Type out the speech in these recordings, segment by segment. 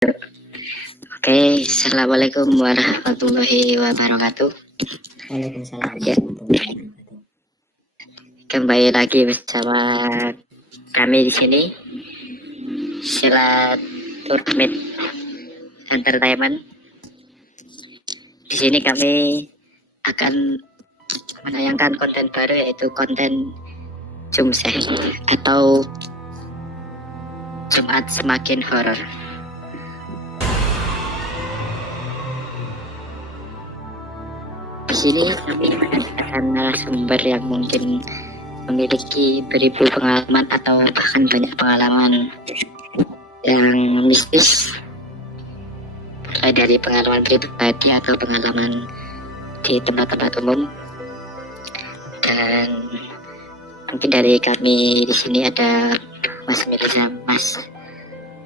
Oke, assalamualaikum warahmatullahi wabarakatuh. Waalaikumsalam Ya, warahmatullahi wabarakatuh. kembali lagi bersama kami di sini, Silaturahmi Entertainment. Di sini kami akan menayangkan konten baru, yaitu konten Jumseh atau Jumat Semakin Horor. Di sini kami menghadirkan narasumber yang mungkin memiliki beribu pengalaman atau bahkan banyak pengalaman yang mistis, mulai dari pengalaman pribadi atau pengalaman di tempat-tempat umum. Dan mungkin dari kami di sini ada Mas Mirza, Mas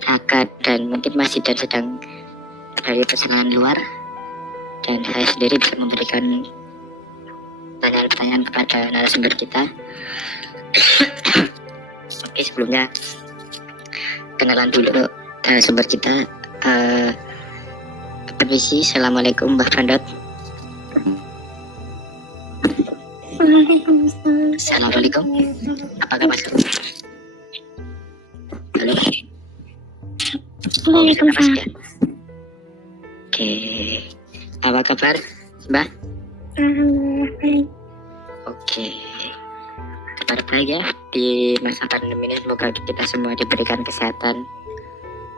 Raka, dan mungkin Mas Zidan sedang dari perjalanan luar, dan saya sendiri bisa memberikan pertanyaan-pertanyaan kepada narasumber kita. Oke, sebelumnya kenalan dulu narasumber kita. Permisi, assalamualaikum Mbak Pandot. Assalamualaikum. Apa kabar? Halo. Waalaikumsalam. Oke, apa kabar Mbak? Alhamdulillah baik. Oke, kabar baik ya di masa pandemi ini. Semoga kita semua diberikan kesehatan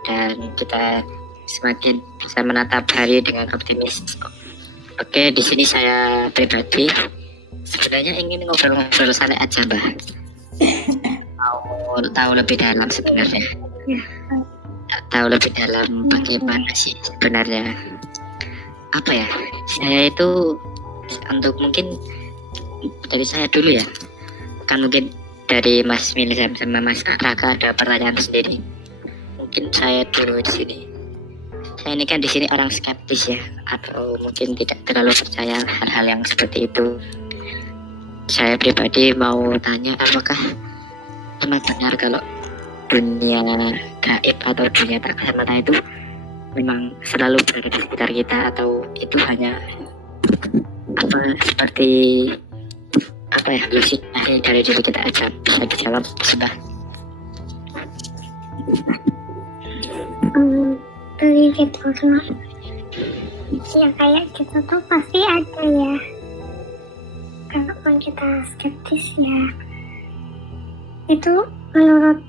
dan kita semakin bisa menatap hari dengan optimis. Oke, di sini saya pribadi sebenarnya ingin ngobrol-ngobrol santai aja, Mbak. Mau tahu lebih dalam sebenarnya. Ya. Tahu lebih dalam bagaimana sih sebenarnya, apa ya, saya itu untuk mungkin dari saya dulu ya, kan mungkin dari Mas Milzam sama Mas Raka ada pertanyaan sendiri. Mungkin saya dulu di sini. Saya ini kan di sini orang skeptis ya, atau mungkin tidak terlalu percaya hal-hal yang seperti itu. Saya pribadi mau tanya, apakah pernah dengar kalau dunia gaib atau dunia tak kasat mata itu memang selalu berada di sekitar kita, atau itu hanya apa seperti apa ya, halusinasi dari diri kita aja? Bisa dijawab, sudah. Dari gitu semua. Ya kayak gitu tuh pasti ada ya. Kalaupun kita skeptis ya, itu menurut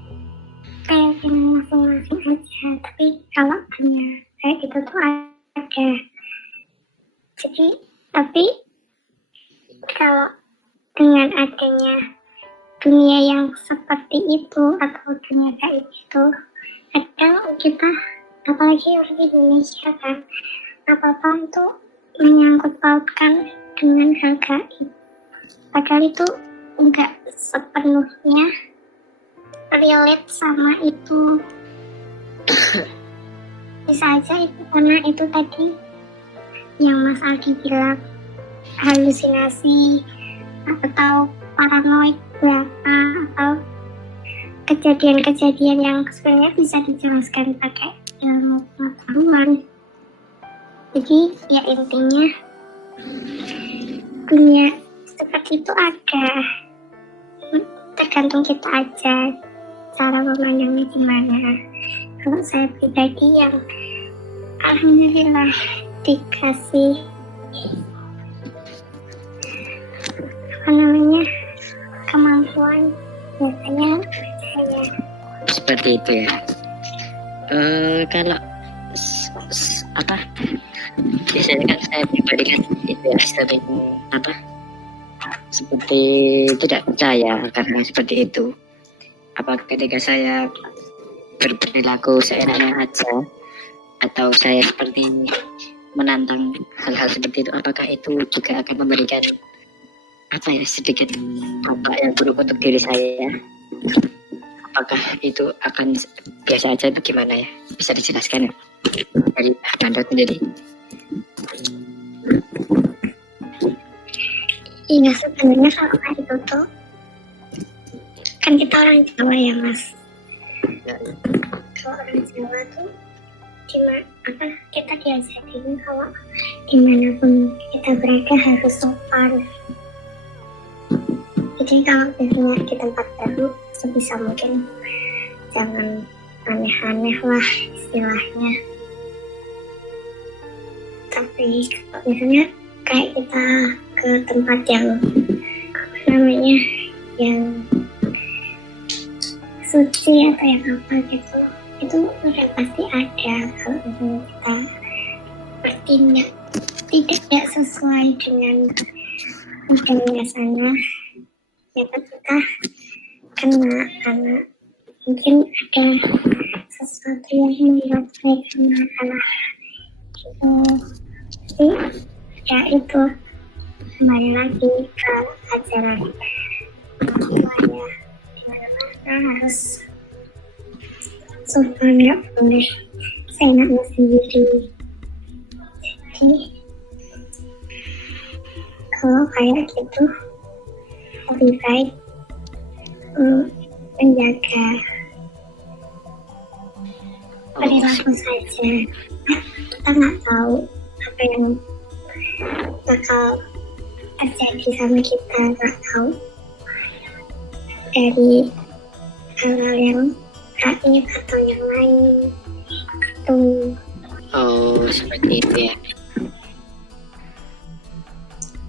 keyakinan masing-masing aja. Tapi kalau hanya kayak gitu tuh ada. Jadi tapi kalau dengan adanya dunia yang seperti itu atau dunia kayak itu, kadang kita, apalagi orang Indonesia kan, apa-apa itu menyangkut pautkan dengan hal gaib. Padahal itu enggak sepenuhnya relate sama itu. Bisa aja itu karena itu tadi yang Mas Aldi bilang, halusinasi atau paranoid berapa, atau kejadian-kejadian yang sebenarnya bisa dijelaskan pakai ilmu pengetahuan. Jadi ya intinya dunia seperti itu ada, tergantung kita aja cara memandangnya gimana. Kalau saya pribadi yang alhamdulillah dikasih kemampuan, biasanya saya Seperti itu ya. Kalau apa, biasanya kan saya pribadi kan itu ya, sering apa, seperti tidak percaya karena seperti itu. Apa ketika saya berperilaku seenaknya aja, atau saya seperti menantang hal-hal seperti itu, apakah itu juga akan memberikan apa ya, sedikit apa yang buruk untuk diri saya? Apakah itu akan biasa aja atau gimana ya? Bisa dijelaskan ya dari Pandot sendiri? Iya, sebenarnya kalau kayak itu tuh kan kita orang Jawa ya Mas. Kalau orang Jawa tuh kita diajarin kalau dimanapun kita berada harus sopan. Jadi kalau misalnya di tempat baru sebisa mungkin jangan aneh-aneh lah istilahnya. Tapi kalau misalnya kayak kita ke tempat yang yang suci atau yang apa gitu, itu udah pasti ada. Kalau misalnya kita bertindak tidak sesuai dengan agamanya sana, ya kan kita kena, karena mungkin ada sesuatu yang membuat mereka marah gitu. Jadi ya itu kembali lagi ke ajaran bahwa ya dimana-mana harus sopan, nggak boleh seenaknya sendiri. Jadi kalau kayak gitu lebih baik menjaga perilaku saja. Kita nggak tahu apa yang bakal terjadi sama kita, nggak tahu dari hal-hal yang gaib atau yang lain itu. Oh, seperti itu ya.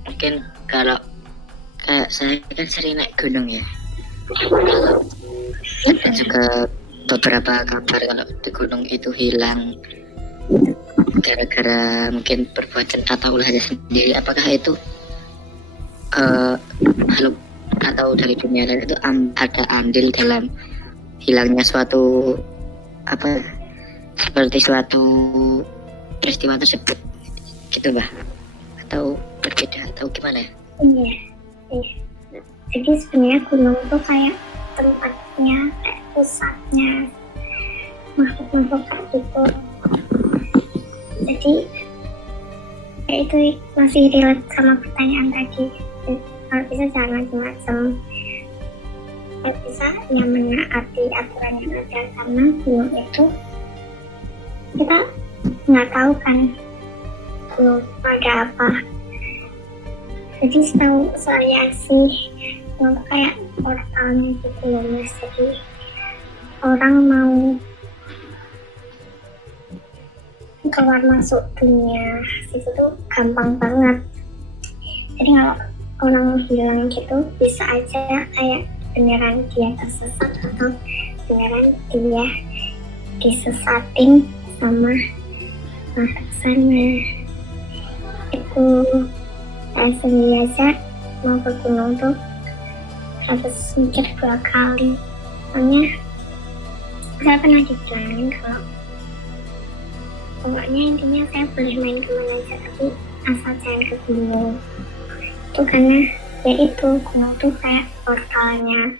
Mungkin kalau kayak saya kan sering naik gunung ya. Kalau ada juga beberapa kabar kalau di gunung itu hilang gara-gara mungkin perbuatan atau ulahnya sendiri. Apakah itu hal atau dari dunia lain itu ada andil dalam hilangnya suatu apa seperti suatu peristiwa tersebut gitu Mbak, atau berbeda atau gimana ya? Iya. Jadi sebenarnya gunung tuh kayak tempatnya, kayak pusatnya makhluk-makhluk kayak gitu. Jadi ya itu masih relate sama pertanyaan tadi. Kalau bisa jangan macam-macam, ya bisa yang menaati aturan yang ada, karena gunung itu kita nggak tahu kan belum ada apa. Jadi setahu saya sih kayak portalnya gitu loh Mas. Jadi orang mau keluar masuk dunia situ tuh gampang banget. Jadi kalau orang bilang gitu bisa aja kayak beneran dia tersesat atau beneran dia disesatin sama makhluk sana. Itu saya sendiri aja mau ke gunung tuh harus mikir 2 kali. Soalnya saya pernah dibilangin kalau pokoknya intinya saya boleh main kemana aja tapi asal jangan ke gunung. Itu karena ya itu gunung tuh kayak portalnya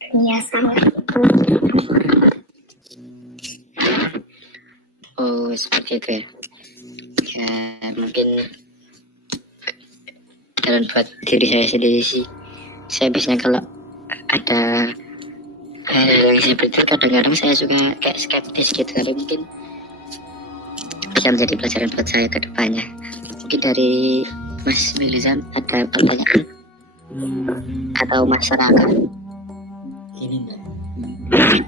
dunia salah itu. Oh seperti itu ya. Ya mungkin jalan buat diri saya sendiri sih. Saya biasanya kalau ada hal yang seperti itu kadang-kadang saya juga kayak skeptis gitu, tapi mungkin bisa menjadi pelajaran buat saya ke depannya. Mungkin dari Mas Milizam ada pertanyaan atau masyarakat? Ini Mbak,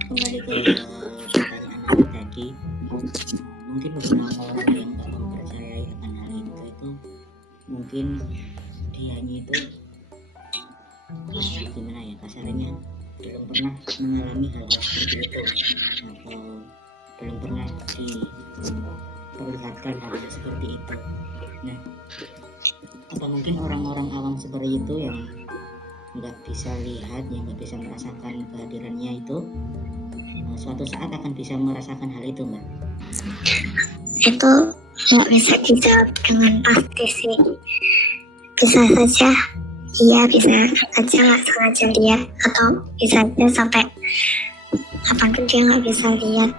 kembali ke pertanyaan aku tadi, mungkin beberapa orang yang tak mempercayai akan hal itu mungkin dianya itu gimana ya kasarnya, belum pernah mengalami hal seperti itu atau belum pernah diperlihatkan hal seperti itu. Nah, atau mungkin orang-orang awam seperti itu yang nggak bisa lihat, yang nggak bisa merasakan kehadirannya itu, suatu saat akan bisa merasakan hal itu Mbak. Itu nggak bisa dijawab dengan pasti sih. Bisa saja iya, bisa aja nggak sengaja lihat, atau bisa aja sampai kapanpun dia nggak bisa lihat.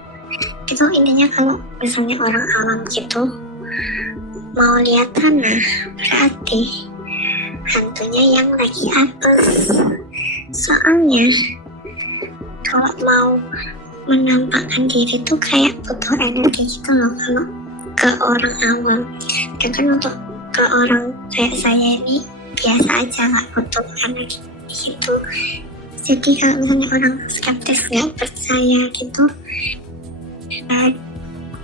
Itu intinya kalau misalnya orang awam gitu mau lihat tanah, berarti hantunya yang lagi apes. Soalnya kalau mau menampakkan diri tuh kayak butuh energi gitu loh kalau ke orang awam. Dan kan untuk ke orang kayak saya ini biasa aja, nggak butuh energi gitu. Jadi kalau misalnya orang skeptis nggak percaya gitu,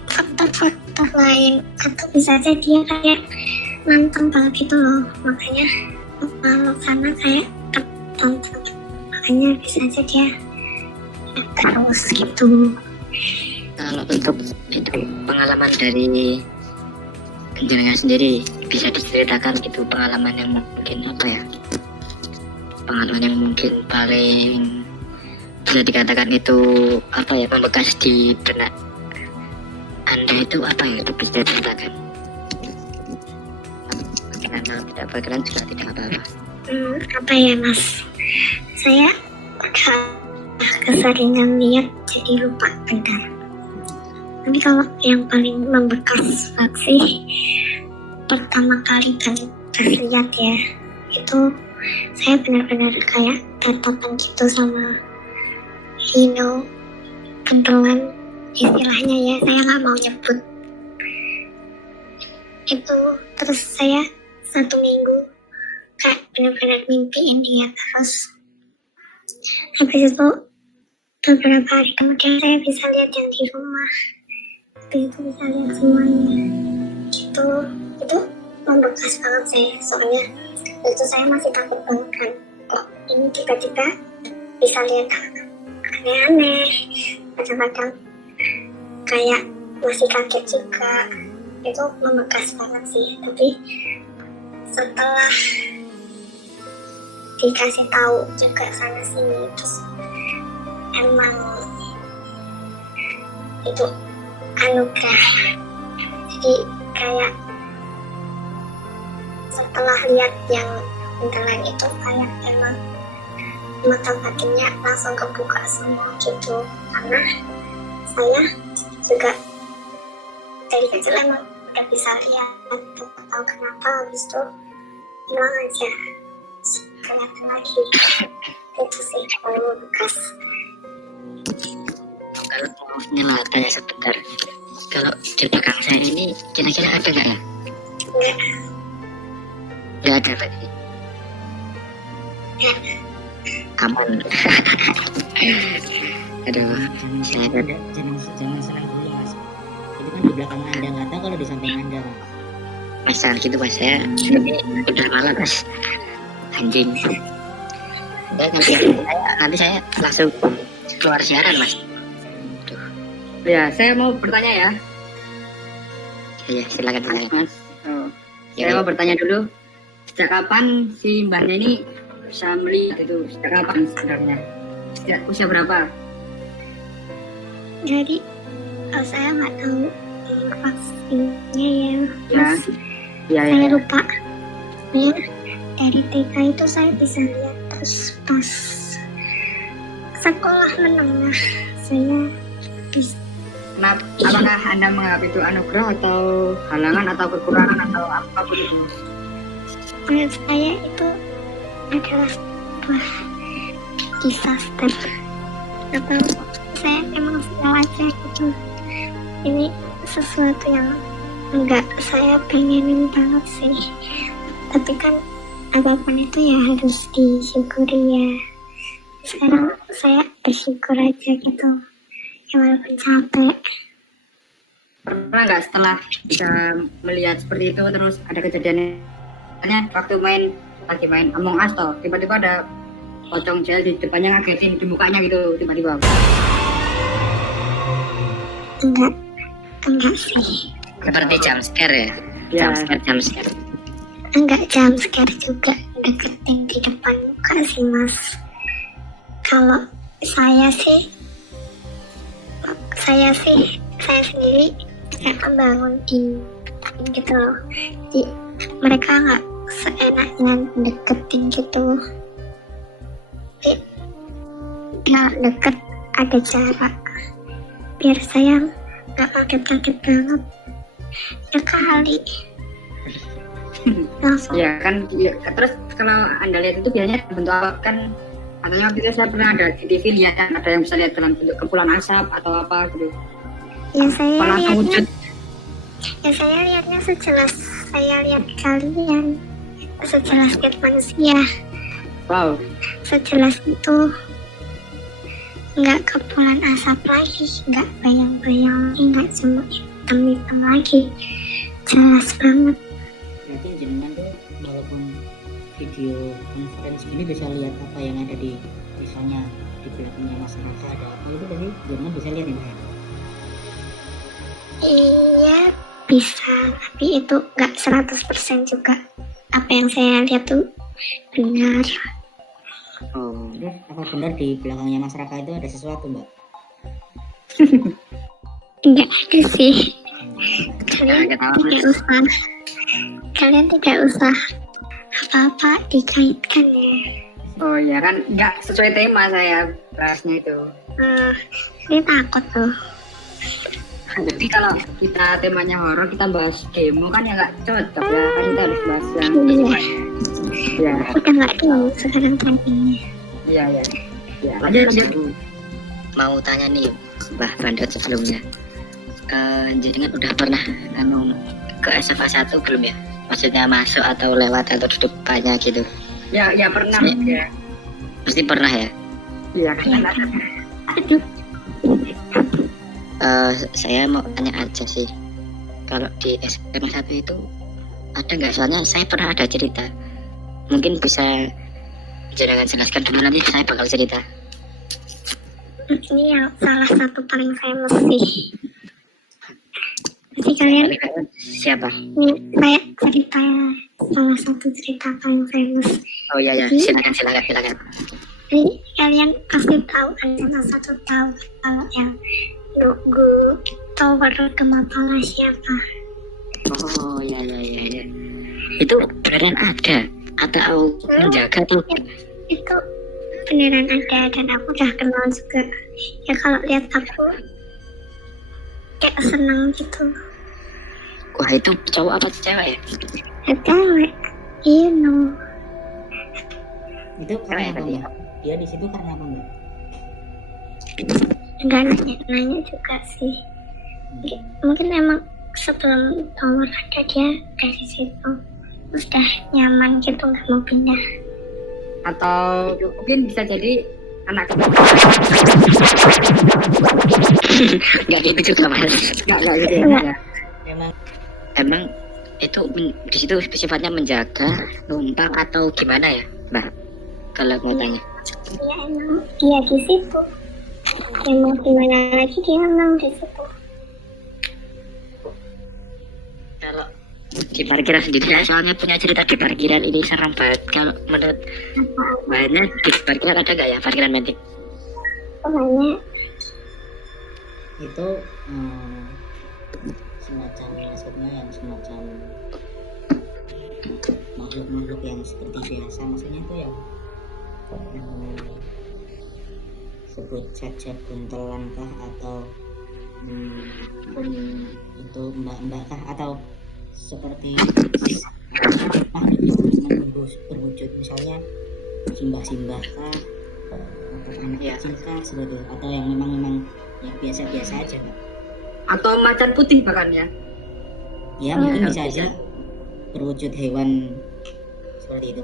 faktor-faktor lain atau bisa aja dia kayak nantang banget gitu loh, makanya karena kayak tertantang, makanya bisa aja dia terus gitu. Kalau untuk itu pengalaman dari jenengan sendiri bisa diceritakan gitu, pengalaman yang mungkin apa ya, pengalaman yang mungkin paling bisa dikatakan itu apa ya, membekas di benak Anda itu apa ya, itu bisa diceritakan. Kalau tidak berkenan juga tidak apa-apa. Apa ya mas, saya udah keseringan lihat jadi lupa bentar. Tapi kalau yang paling membekas sih pertama kali lihat ya, itu saya benar-benar kayak tatapan gitu sama genderuan istilahnya ya, saya nggak mau nyebut itu. Terus saya 1 minggu kayak benar-benar mimpiin dia terus. Habis itu beberapa hari kemudian saya bisa lihat yang di rumah, habis itu bisa lihat semuanya gitu. Itu membekas banget saya, soalnya itu saya masih takut banget kan, kok ini tiba-tiba bisa lihat aneh-aneh, kadang-kadang kayak masih kaget juga. Itu membekas banget sih. Tapi setelah dikasih tahu juga sana sini, terus emang itu anugerah. Jadi kayak setelah lihat yang beneran itu kayak emang mata batinnya langsung kebuka semua gitu. Karena saya juga dari kecil emang udah bisa lihat, gak tahu kenapa habis itu hilang aja, kelihatan lagi. Itu sih kalau bekas. Kalau mau nyela tanya sebentar, kalau di belakang saya ini kira-kira ada nggak ya? Nggak ada berarti. Aman. Aduh, saya ada. Jangan serang dulu mas. Itu kan di belakang anda, nggak tahu kalau di samping anda mas. Mas jangan gitu mas, saya ini udah malam mas. Anjing. Nanti saya langsung keluar siaran mas. Ya, saya mau bertanya ya. Iya, silakan. Mas. Saya mau bertanya dulu. Sejak kapan si mbahnya ini bisa melihat itu? Sejak kapan sebenarnya? Sejak usia berapa? Jadi saya nggak tahu vaksinnya ya mas. Saya lupa. Ya, dari TK itu saya bisa lihat, terus pas sekolah menengah saya bisa. Apakah Anda menganggap itu anugerah atau halangan atau kekurangan atau apapun itu? Menurut saya itu adalah sebuah disaster, atau saya emang salah aja gitu. Ini sesuatu yang enggak saya pengenin banget sih, tapi kan apapun itu ya harus disyukuri ya. Sekarang saya bersyukur aja gitu ya, walaupun capek. Pernah nggak setelah bisa melihat seperti itu terus ada kejadiannya waktu lagi main Among Us toh, tiba-tiba ada pocong cewek di depannya ngagetin di mukanya gitu tiba-tiba? Enggak sih. Seperti jump scare ya? Jump scare. Enggak jump scare juga, deketin di depan muka sih mas. Kalau saya sendiri kayak bangun di gitu loh. Jadi mereka nggak seenaknya deketin gitu. Tapi ya deket ada jarak biar saya nggak kaget-kaget banget ya kali. Langsung Ya kan ya, terus kalau Anda lihat itu biasanya bentuk apa kan, Katanya waktu itu saya pernah ada di TV lihat kan, ada yang bisa lihat dalam bentuk kepulan asap atau apa gitu. Ya saya Malah lihatnya, wujud. ya saya lihatnya sejelas saya lihat kalian, sejelas lihat manusia, Wow. sejelas itu. Nggak kepulan asap lagi, nggak bayang-bayang lagi, nggak cuma hitam-hitam lagi, jelas banget. Berarti jenengan tuh walaupun video conference ini bisa lihat apa yang ada di misalnya di belakangnya Mas Raka ada apa itu berarti jenengan bisa lihat ya Mbak ya? Iya bisa, tapi itu nggak 100% juga apa yang saya lihat tuh benar. Oh, Terus apa benar di belakangnya Mas Raka itu ada sesuatu Mbak? Nggak ada sih, kalian nggak tahu. tidak usah, kalian tidak usah apa-apa dikaitkan ya. Oh iya kan, nggak sesuai tema saya bahasnya itu. Saya takut tuh. Jadi kalau kita temanya horor, kita bahas demo kan ya nggak cocok ya, kan kita harus bahas yang Iya, ya, udah nggak tahu sekarang trendingnya. iya ya. Ya, lanjut. Aku mau tanya nih, Mbah Bandot sebelumnya. Jenengan udah pernah ke SMA 1 belum ya? Maksudnya masuk atau lewat atau duduk banyak gitu? Ya, ya pernah ya. Pasti pernah ya? Iya kan. Aduh, Saya mau tanya aja sih, kalau di SMA 1 itu ada nggak? Soalnya saya pernah ada cerita, mungkin bisa jangan jelaskan dulu, nanti saya bakal cerita. ini yang salah satu paling famous sih. Jadi kalian, Siapa? ini saya cerita salah satu cerita paling famous. Oh iya ya, silakan. Jadi kalian pasti tahu, ada satu tahu kalau yang logo tower Gema Pala siapa? Oh iya. Itu beneran ada atau menjaga tuh? Itu beneran ada dan aku udah kenal juga. Ya kalau lihat aku kayak seneng gitu. Wah, itu cowok apa cewek ya? Cewek, you know. Itu karena apa Tadi. Mbak? Dia di situ karena apa Mbak? Enggak nanya juga sih. Mungkin emang sebelum tower ada dia dari situ. Terus udah nyaman gitu, nggak mau pindah. Atau mungkin bisa jadi anak Nggak gitu juga mas. nggak gitu ya. Memang Emang itu di situ sifatnya menjaga, numpang atau gimana ya, Mbak? Kalau mau tanya. Dia emang dia di situ. Ya mau gimana lagi, dia emang di situ. Kalau di parkiran sendiri, saya soalnya punya cerita di parkiran ini serem banget. Kalau menurut Mbaknya di parkiran ada nggak ya parkiran medik? Pokoknya itu semacam maksudnya yang semacam makhluk-makhluk yang seperti biasa, maksudnya itu yang sebut saja buntelan kah atau itu mbak-mbak kah atau seperti makhluk berwujud misalnya simbah-simbah kah atau anak Ya. kecil kah seperti itu, atau yang memang yang biasa-biasa aja Mbak? Atau macan putih bahkan ya. Ya mungkin bisa aja berwujud hewan seperti itu.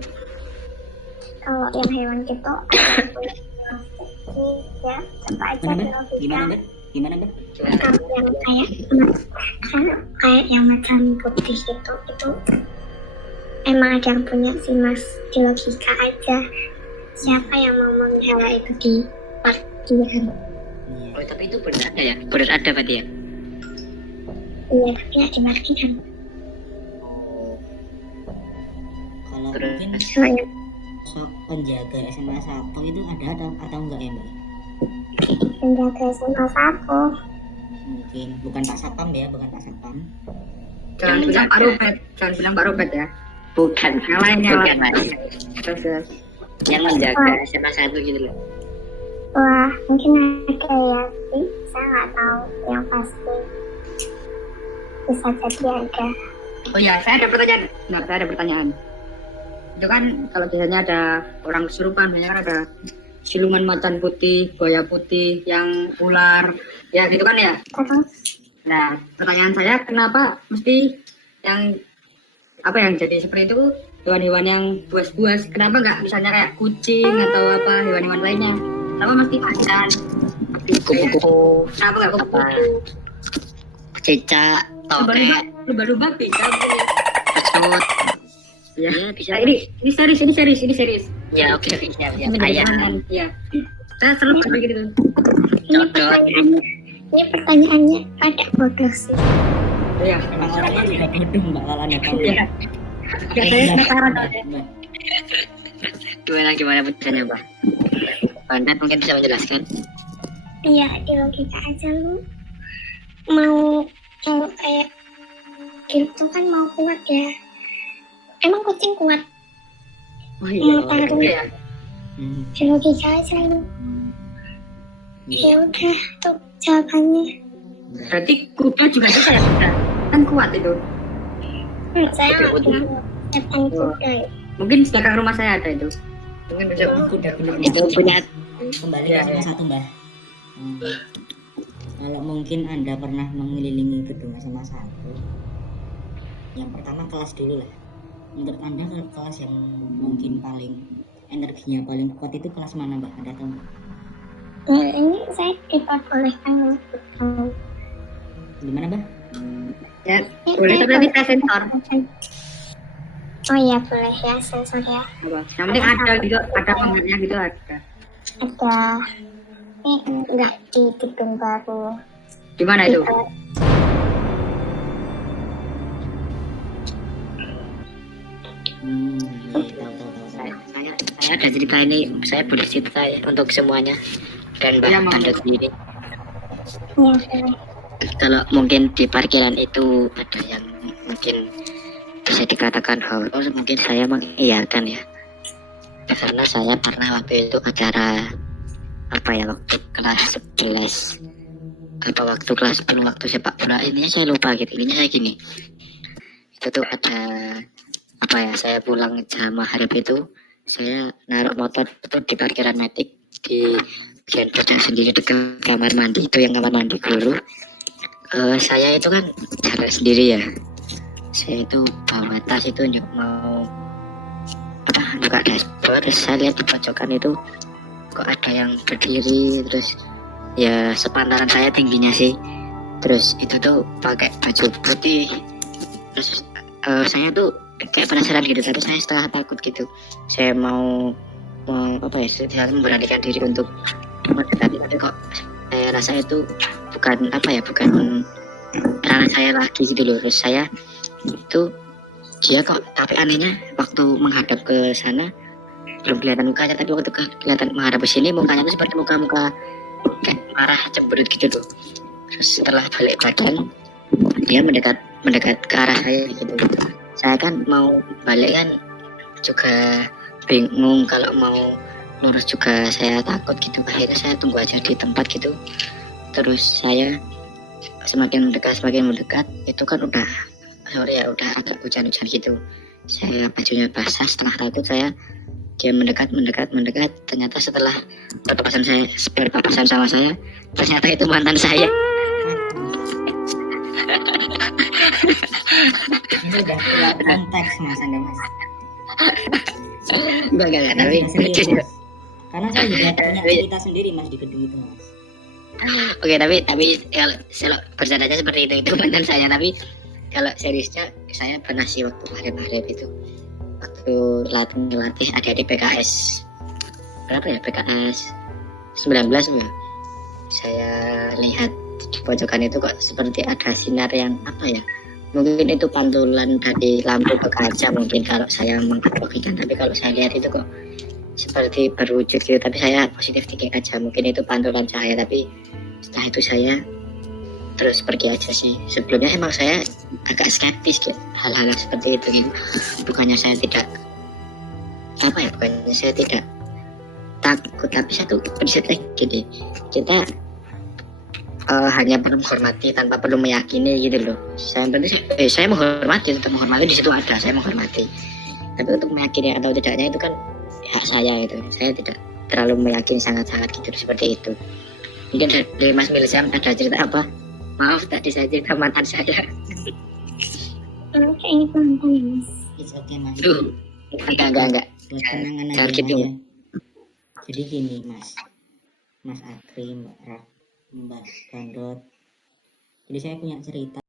kalau yang hewan gitu ya coba aja Gimana di Mbak? logika. Gimana Mbak? Kalau yang kayak yang macam putih itu emang ada yang punya sih mas, di logika aja. Siapa yang mau menghela itu di parkiran? Iya. Oh, tapi itu benar ada ya? Benar ada berarti ya? Iya, tapi nggak di parkiran. Kalau Terus mungkin Soalnya penjaga SMA 1 itu ada atau enggak ya Mbak? penjaga SMA 1. Mungkin bukan Pak Satpam ya, bukan Pak Satpam. Jangan bilang Pak Robert, jangan bilang Pak Robert ya. Bukan, Yang lainnya bukan mas. Terus Yang menjaga SMA 1 gitu loh. Wah, mungkin ada ya sih, saya nggak tahu yang pasti. Bisa jadi ada. oh ya, saya ada pertanyaan. Nah, saya ada pertanyaan. Itu kan kalau biasanya ada orang kesurupan, biasanya kan ada siluman macan putih, buaya putih, yang ular, ya gitu kan ya. Terus Nah, pertanyaan saya kenapa mesti yang apa yang jadi seperti itu hewan-hewan yang buas-buas? Kenapa nggak misalnya kayak kucing atau apa hewan-hewan lainnya? Kenapa mesti macan? Kupu-kupu, Kenapa nggak kupu-kupu? cicak, tokek, Lumba-lumba bisa. pesut. Ya, Ya bisa. Nah, ini serius. Ya oke, siap, siap. Menjadi Ayam, mainan, ya. Saya selalu berpikir gitu. ini pertanyaannya pada bodoh sih. Iya. Emang orangnya juga bodoh Mbak kalau Anda tahu. Iya. Nggak, saya penasaran. Mbak. gimana bertanya, Mbak? Anda mungkin bisa menjelaskan? Iya, di logika aja lu mau kalau kayak gitu kan mau kuat ya. Emang kucing kuat? Oh iya. Taruh Iya. Hmm. di logika aja lu. Ya udah tuh jawabannya. Berarti kuda juga bisa ya kuda? Kan kuat itu. Saya nggak bilang setan kuda ya. Mungkin di belakang rumah saya ada itu. Mungkin bisa. Kuda Itu punya kembali Iya, ke salah iya. satu Mbak. Kalau mungkin Anda pernah mengelilingi gedung SMA 1, yang pertama kelas dulu lah. Menurut Anda kelas yang mungkin paling energinya paling kuat itu kelas mana Mbak? Anda tahu nggak? Nah, ini saya diperbolehkan untuk Gimana Mbak? Ya, boleh tapi nanti saya sensor. Oh iya boleh ya sensor ya. Apa? Yang penting ada gitu, ada pengertiannya gitu ada. Ada enggak di gedung baru. Di mana itu? Iya, tahu. saya ada cerita ini, saya boleh cerita ya untuk semuanya dan Iya, Mbak Mang. Anda sendiri. Ya boleh. Kalau mungkin di parkiran itu ada yang mungkin bisa dikatakan horor, mungkin saya mengiyakan ya. Karena saya pernah waktu itu acara apa ya, waktu kelas 11 apa waktu kelas 10 waktu sepak bola, ini saya lupa gitu. Ininya saya gini, itu tuh ada apa ya, saya pulang jam maghrib itu saya naruh motor itu di parkiran Matic di bagian belakang sendiri dekat kamar mandi, itu yang kamar mandi guru. Saya itu kan jalan sendiri ya, saya itu bawa tas itu mau apa buka dashboard, terus saya lihat di pojokan itu kok ada yang berdiri, terus ya sepantaran saya tingginya sih, terus itu tuh pakai baju putih, terus saya tuh kayak penasaran gitu, tapi saya setengah takut gitu, saya mau apa ya, saya memberanikan diri untuk mendekati, tapi kok saya rasa itu bukan apa ya, bukan ranah saya lagi gitu loh. Terus saya itu dia kok, tapi anehnya waktu menghadap ke sana belum kelihatan mukanya, tapi waktu kelihatan menghadap ke sini mukanya itu seperti muka-muka kayak marah cemberut gitu loh. Terus setelah balik badan dia mendekat ke arah saya gitu. Saya kan mau balik kan juga bingung, kalau mau lurus juga saya takut gitu. Akhirnya saya tunggu aja di tempat gitu. Terus saya semakin mendekat itu kan udah sore ya, udah agak hujan-hujan gitu. Saya bajunya basah, setengah takut saya, dia mendekat. Ternyata setelah berpapasan sama saya, ternyata itu mantan saya. Ini udah keluar konteks Mas Anda Mas. Enggak, tapi Serius, Mas. Karena saya juga punya cerita sendiri Mas di gedung itu Mas. oke, tapi kalau bercandanya seperti itu mantan saya, tapi kalau seriusnya saya pernah sih waktu maghrib itu, waktu latih adik-adik PKS berapa ya, PKS 19 ya, saya lihat di pojokan itu kok seperti ada sinar yang apa ya, mungkin itu pantulan dari lampu ke kaca mungkin kalau saya menganalogikan, tapi kalau saya lihat itu kok seperti berwujud gitu, tapi saya positif thinking aja, mungkin itu pantulan cahaya. Tapi setelah itu saya terus pergi aja sih. Sebelumnya emang saya agak skeptis gitu, hal-hal seperti itu gitu. Bukannya saya tidak takut, tapi satu prinsip gini, kita hanya perlu menghormati tanpa perlu meyakini gitu loh. Saya menghormati, tetap menghormati, di situ ada saya menghormati, tapi untuk meyakini atau tidaknya itu kan hak saya gitu. Saya tidak terlalu meyakini sangat-sangat gitu seperti itu. Mungkin dari Mas Milsam ada cerita apa? Maaf tadi saya cerita mantan saya. Kayaknya mantan ya mas. It's okay mas. Duh, enggak. Buat kenangan Jangan aja gitu. Mas, ya. Jadi gini mas Akri, Mbak Rak, Mbak Gandot. Jadi saya punya cerita.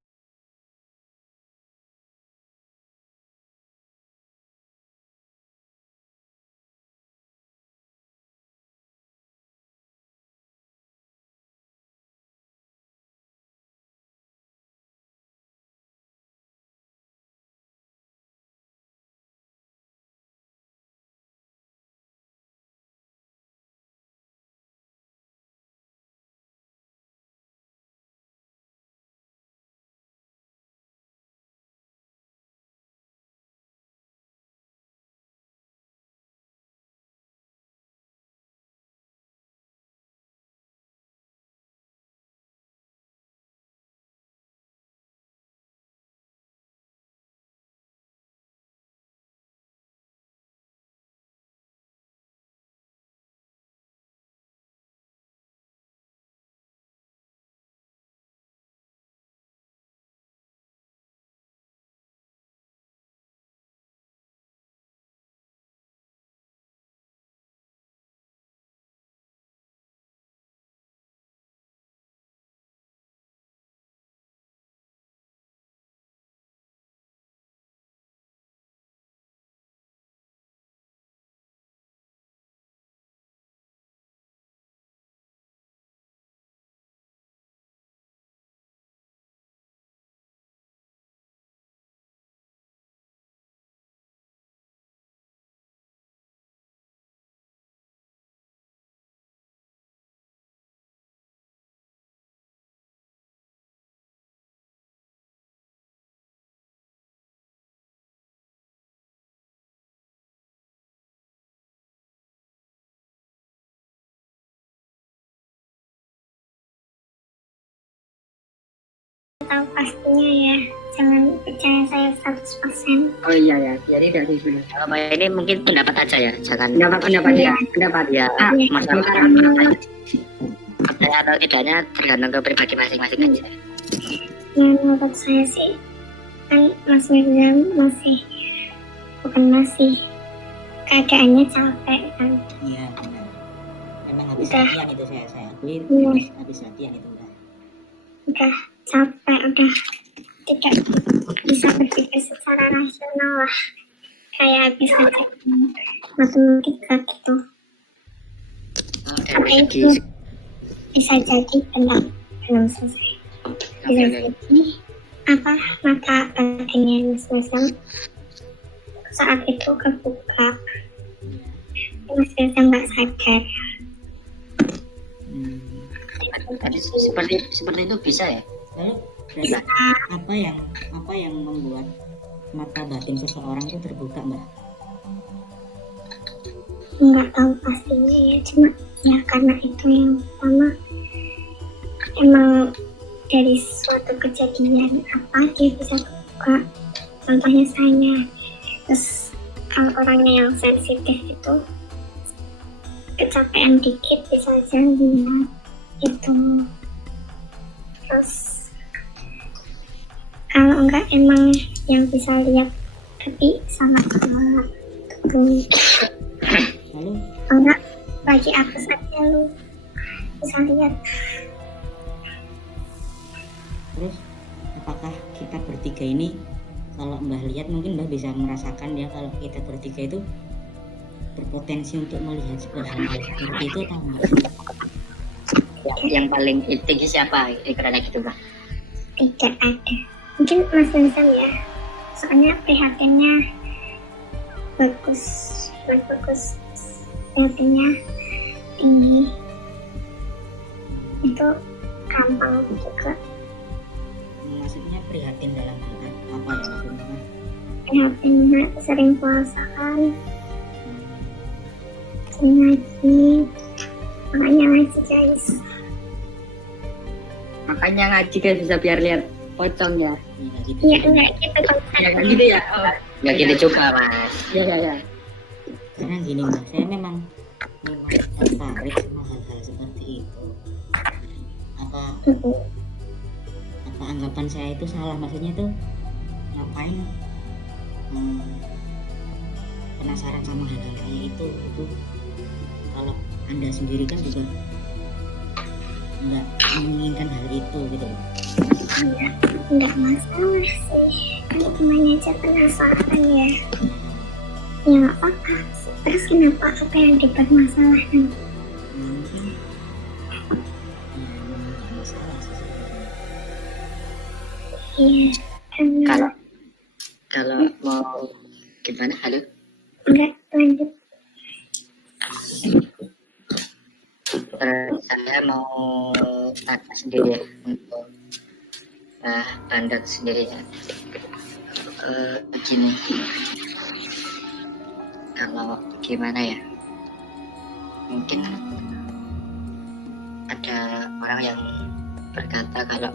Tahu pastinya ya, jangan percaya saya 100%. Oh iya ya, jadi dari sini. Kalau ini mungkin pendapat aja ya, jangan Pendapat ya, pendapat. ya Iya. masalah Iya. percaya atau tidaknya tergantung ke pribadi masing-masing aja. Ya menurut saya sih, kan Mas Mirza masih keadaannya capek kan. Iya benar. Emang habis Udah. latihan itu saya akui. Iya. Habis latihan itu Udah capek, udah tidak bisa berpikir secara rasional lah, kayak habis ngajar matematika gitu. Tapi itu bisa jadi belum selesai, bisa jadi apa mata batinnya Mas Mirza saat itu kebuka, Mas Mirza nggak sadar. seperti itu bisa ya. Lalu berarti apa yang membuat mata batin seseorang itu terbuka mbak? Nggak tahu pastinya ya, cuma ya karena itu yang pertama emang dari suatu kejadian apa dia bisa terbuka, contohnya saya. Terus kalau orangnya yang sensitif itu kecapean dikit bisa aja lihat itu. Terus kalau enggak emang yang bisa lihat tapi sangat gelap tuh. Lalu Enggak, bagi aku saja lu bisa lihat. terus apakah kita bertiga ini, kalau mbah lihat mungkin mbah bisa merasakan ya kalau kita bertiga itu berpotensi untuk melihat sebuah hal seperti itu atau enggak? Yang paling tinggi siapa ibaratnya gitu Kak? Tidak ada, mungkin Mas Vincent ya, soalnya prihatinnya bagus prihatinnya tinggi, itu gampang juga. Maksudnya prihatin dalam hal apa ya maksudnya? Prihatinnya sering puasa kan, sering ngaji, makanya ngaji guys. Makanya ngaji guys, bisa biar lihat pocong ya. Iya gitu. Iya enggak gitu Ya konsepnya. kan gitu ya. Oh, Nggak gitu juga Mas. ya. Karena gini mbak, saya memang memang tertarik sama hal-hal seperti itu. Apa anggapan saya itu salah, maksudnya tuh ngapain penasaran sama hal-hal kayak itu kalau Anda sendiri kan juga nggak menginginkan hal itu gitu loh. Enggak masalah sih, kan namanya aja penasaran ya. Ya nggak apa-apa. Terus kenapa apa yang dibuat masalah kan? Memang nggak masalah sih sebenarnya. Iya, karena Kalau mau gimana? Halo? enggak lanjut. Saya mau tanya sendiri ya untuk pandat sendiri ya. Gini, kalau gimana ya? Mungkin ada orang yang berkata kalau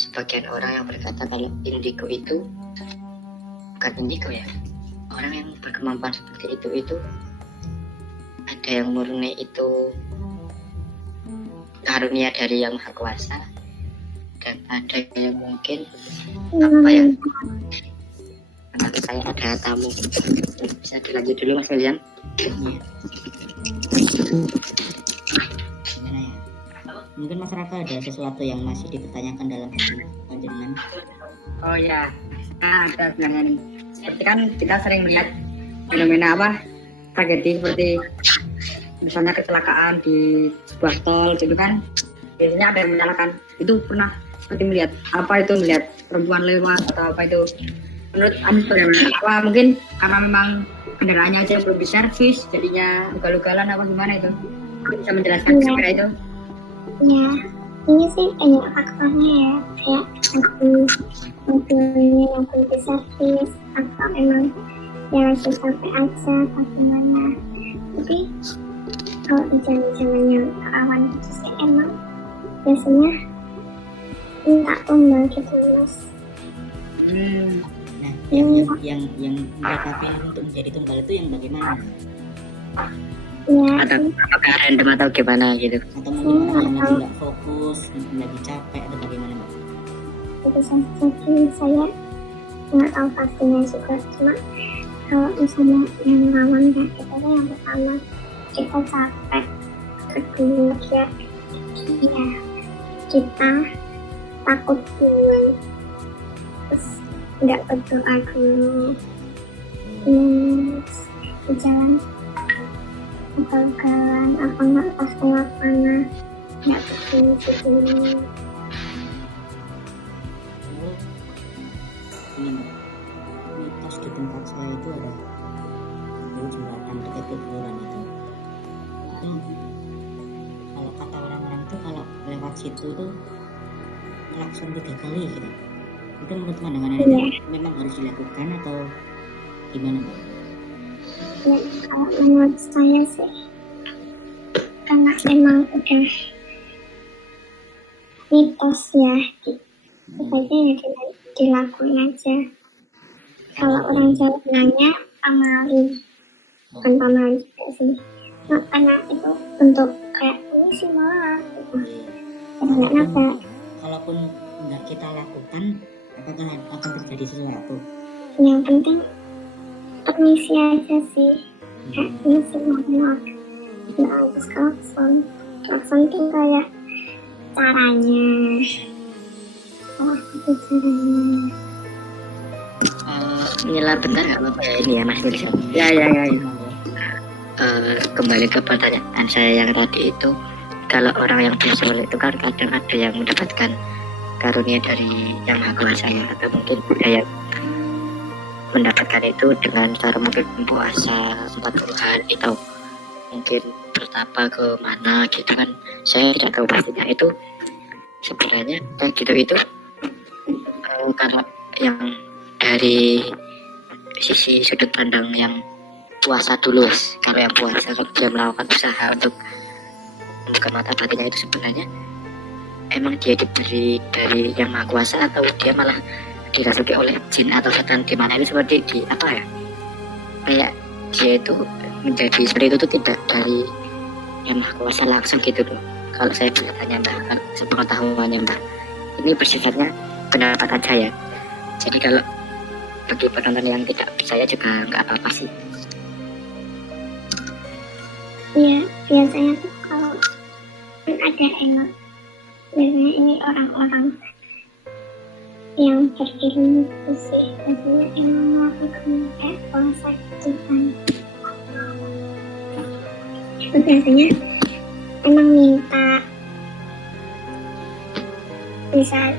sebagian orang yang berkata kalau indigo itu bukan indigo ya. Orang yang berkemampuan seperti itu ada yang murni itu karunia dari Yang Maha Kuasa, dan ada yang mungkin apa ya, karena saya ada tamu, bisa dilanjut dulu Mas William. Gimana ya? Mungkin Mas Raka ada sesuatu yang masih dipertanyakan dalam panjenengan. Oh ya, ada bilangnya nih. Seperti kan kita sering melihat fenomena apa tragedi seperti misalnya kecelakaan di sebuah tol gitu kan, biasanya ada yang menyalakan. Itu pernah seperti melihat apa itu, melihat perempuan lewat atau apa itu, menurut Anda bagaimana? Apa mungkin karena memang kendaraannya aja belum diservis jadinya ugal-ugalan apa gimana itu? Bisa menjelaskan seperti itu? Ya, ini sih banyak faktornya ya, kayak mobilnya yang belum diservis atau emang ya lagi sampai aja atau gimana. Tapi kalau di jalan-jalan yang rawan gitu sih emang biasanya minta tumbal gitu Mas. Nah, yang mereka pilih untuk menjadi tumbal itu yang bagaimana? Ya, Atau apakah random atau gimana gitu? Atau mungkin orang yang lagi nggak fokus, lagi capek atau bagaimana, Mbak? itu bisa jadi saya nggak tahu pastinya juga, cuma kalau misalnya yang rawan kayak kita tuh yang pertama kita capek, kedua ya kita takut dulu, terus nggak berdoa dulu, terus di jalan ugal-ugalan apa nggak pas lewat mana nggak begini. Ini Mbak, mitos di tempat saya itu ada jembatan dekat kuburan itu kalau kata orang-orang itu kalau lewat situ tuh klakson 3 kali gitu. Itu menurut pandangan Anda memang harus dilakukan atau gimana, Mbak? Ya, kalau menurut saya sih karena memang udah mitos ya, jadi ya dilakuin aja. Kalau orang Jawa nanya pamali, bukan pamali juga sih, nah, karena itu bentuk kayak ini sih malah gitu. Kenapa? Kalaupun nggak kita lakukan, apakah akan terjadi sesuatu? Yang penting permisi aja sih, kayak ini sih maaf, nggak harus klakson itu kayak caranya. Itu caranya. Inilah bentar nggak apa-apa ya ini ya Mas William. Ya. Kembali ke pertanyaan saya yang tadi itu, kalau orang yang visual itu kan kadang ada yang mendapatkan karunia dari Yang Maha Kuasa ya, atau mungkin ada yang mendapatkan itu dengan cara mungkin puasa 40 hari atau mungkin bertapa ke mana gitu kan, saya tidak tahu pastinya itu sebenarnya kayak gitu itu karena yang dari sisi sudut pandang yang puasa dulu. Kalau yang puasa, kalau dia melakukan usaha untuk membuka mata batinnya itu sebenarnya emang dia diberi dari Yang Maha Kuasa atau dia malah dirasuki oleh jin atau setan, di mana itu seperti di apa ya, kayak dia itu menjadi seperti itu tuh tidak dari yang maha kuasa langsung gitu loh. Kalau saya bertanya Mbak, kalau sepengetahuannya Mbak, ini bersifatnya pendapat aja ya. Jadi kalau bagi penonton yang tidak percaya juga nggak apa-apa sih. Ya biasanya tuh kalau kan ada elok, biasanya ini orang-orang yang berilmu itu sih biasanya emang melakukan kayak puasa kejutan. Itu biasanya emang minta bisa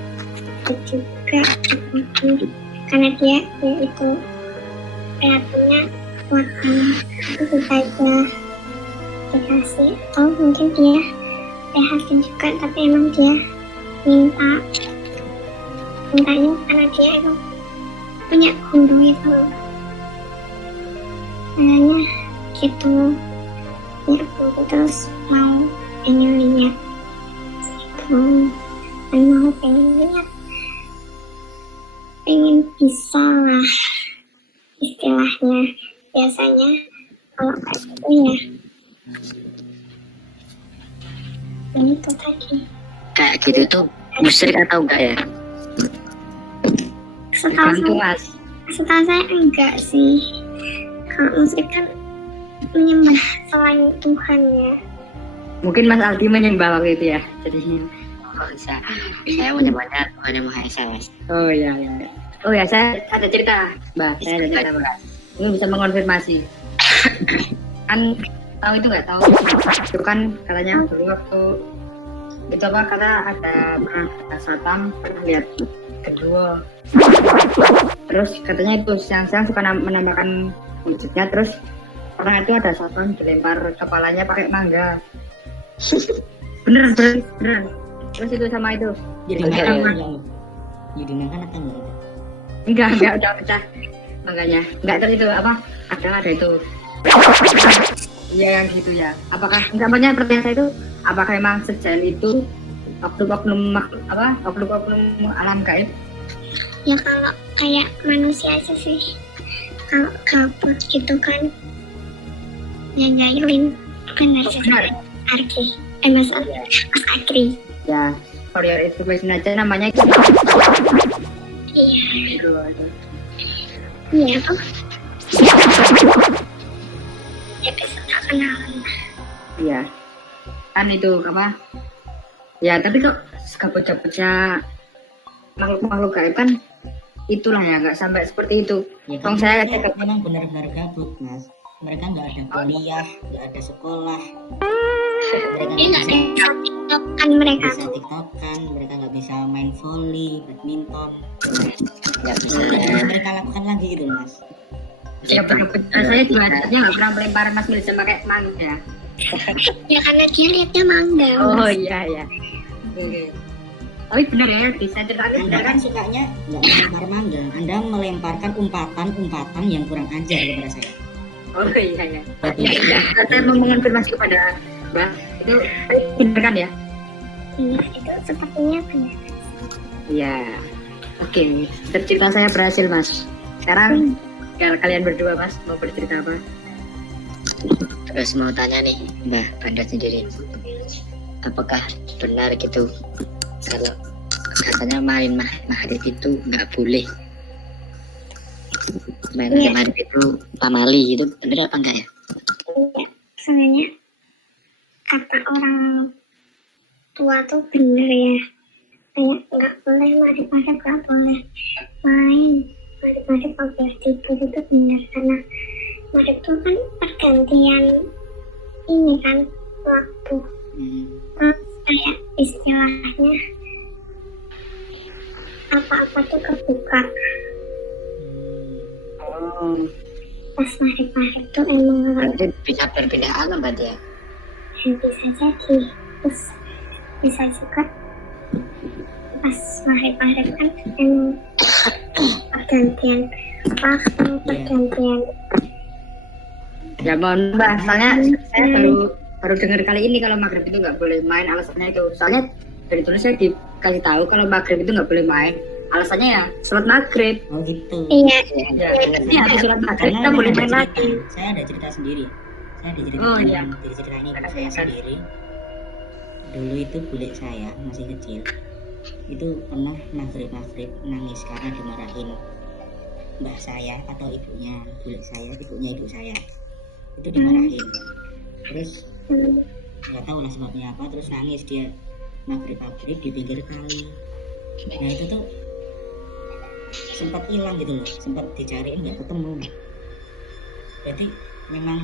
juga apapun, karena dia itu kelihatannya kuat banget, itu bisa aja dikasih, atau mungkin dia PHP juga tapi emang dia mintanya karena dia emang punya guru itu kayaknya gitu ya, guru terus mau pengen lihat gitu, dan mau pengen bisa lah istilahnya. Biasanya kalau kayak gitu ya ini tuh tadi Kayak gitu tuh musyrik atau enggak ya? Tergantung Mas. setahu saya enggak sih. Kalau musik kan menyembah selain Tuhan ya. Mungkin Mas Aldi menyembah waktu itu ya. Jadi Oh bisa. Saya menyebutnya Tuhan yang Maha Esa Mas. oh ya. Oh ya, saya ada cerita, Mbak. Saya ada cerita, Mbak. Ini bisa mengonfirmasi. Kan tahu itu nggak tahu? Itu kan katanya dulu waktu itu apa kata ada satpam pernah lihat kedua. Terus katanya itu siang-siang suka menambahkan wujudnya. Terus pernah itu ada satpam dilempar kepalanya pakai mangga. Beneran. Terus itu sama itu. Jadi Enggak, makan ya. jadi makan atau Enggak udah pecah mangganya. Enggak terus itu apa? Ada itu. Iya yang gitu ya. Apakah enggak banyak pertanyaan saya itu? Apakah emang sejalan itu oknum alam gaib? Ya kalau kayak manusia aja sih, kalau gabut gitu kan ya jahilin kan aja Benar. Arki Mas Akri. Ya, for your information aja namanya itu. Iya iya kok episode kenalan. Iya. Kan itu apa? Ya, tapi kok gabut-gabutnya makhluk gaib kan itulah ya, nggak sampai seperti itu. ya Tong kan saya mereka cek memang benar-benar gabut Mas. Mereka nggak ada kuliah, nggak ada sekolah, mereka Dia nggak nggak bisa ada tiktokan mereka bisa tuh. tiktokan, mereka nggak bisa main volley, badminton. Nggak bisa. Apa yang bisa mereka lakukan lagi gitu Mas? gabut-gabutnya saya juga nggak pernah melempar Mas Wilson pakai mangga ya. Ya karena dia liatnya mangga. Oh iya. Oke. Tapi benar ya, bisa ceritakan Anda kan sukanya nggak melempar mangga, Anda melemparkan umpatan yang kurang ajar kepada saya. Oh iya. Iya. Saya mau mengonfirmasi kepada Mbak, itu benar kan ya? Iya itu sepertinya benar. Iya. Oke, cerita saya berhasil Mas. Sekarang kalian berdua Mas mau bercerita apa? Terus mau tanya nih Mbak Panda sendiri, apakah benar gitu kalau katanya main mahrib itu nggak boleh, main Iya. mahrib itu pamali gitu, benar apa enggak ya? Iya sebenarnya kata orang tua tuh bener ya, kayak nggak boleh marip-marip, nggak boleh main marip-marip sampai tidur, itu bener karena marip itu kan pergantian ini kan waktu. Terus kayak istilahnya apa-apa tuh kebuka Oh, pas marip-marip tuh emang Berarti bisa berpindah alam berarti ya? bisa jadi. Terus bisa juga pas marip-marip kan emang pergantian waktu, pergantian ya mohon Mbak, soalnya saya baru dengar kali ini kalau maghrib itu nggak boleh main, alasannya itu. Soalnya dari dulu saya dikasih tahu kalau maghrib itu nggak boleh main, alasannya ya sholat maghrib. Oh gitu. iya Ya, habis sholat maghrib kita boleh main lagi. Saya ada cerita sendiri. Oh, iya. Diceritain ibu saya sendiri. Dulu itu bule saya masih kecil, itu pernah maghrib nangis karena dimarahin mbah saya atau ibunya bule saya, ibunya ibu saya itu dimarahin. Terus nggak tahu lah sebabnya apa, terus nangis dia maghrib di pinggir kali. Nah itu tuh sempat hilang gitu loh, sempat dicariin nggak ketemu. Berarti memang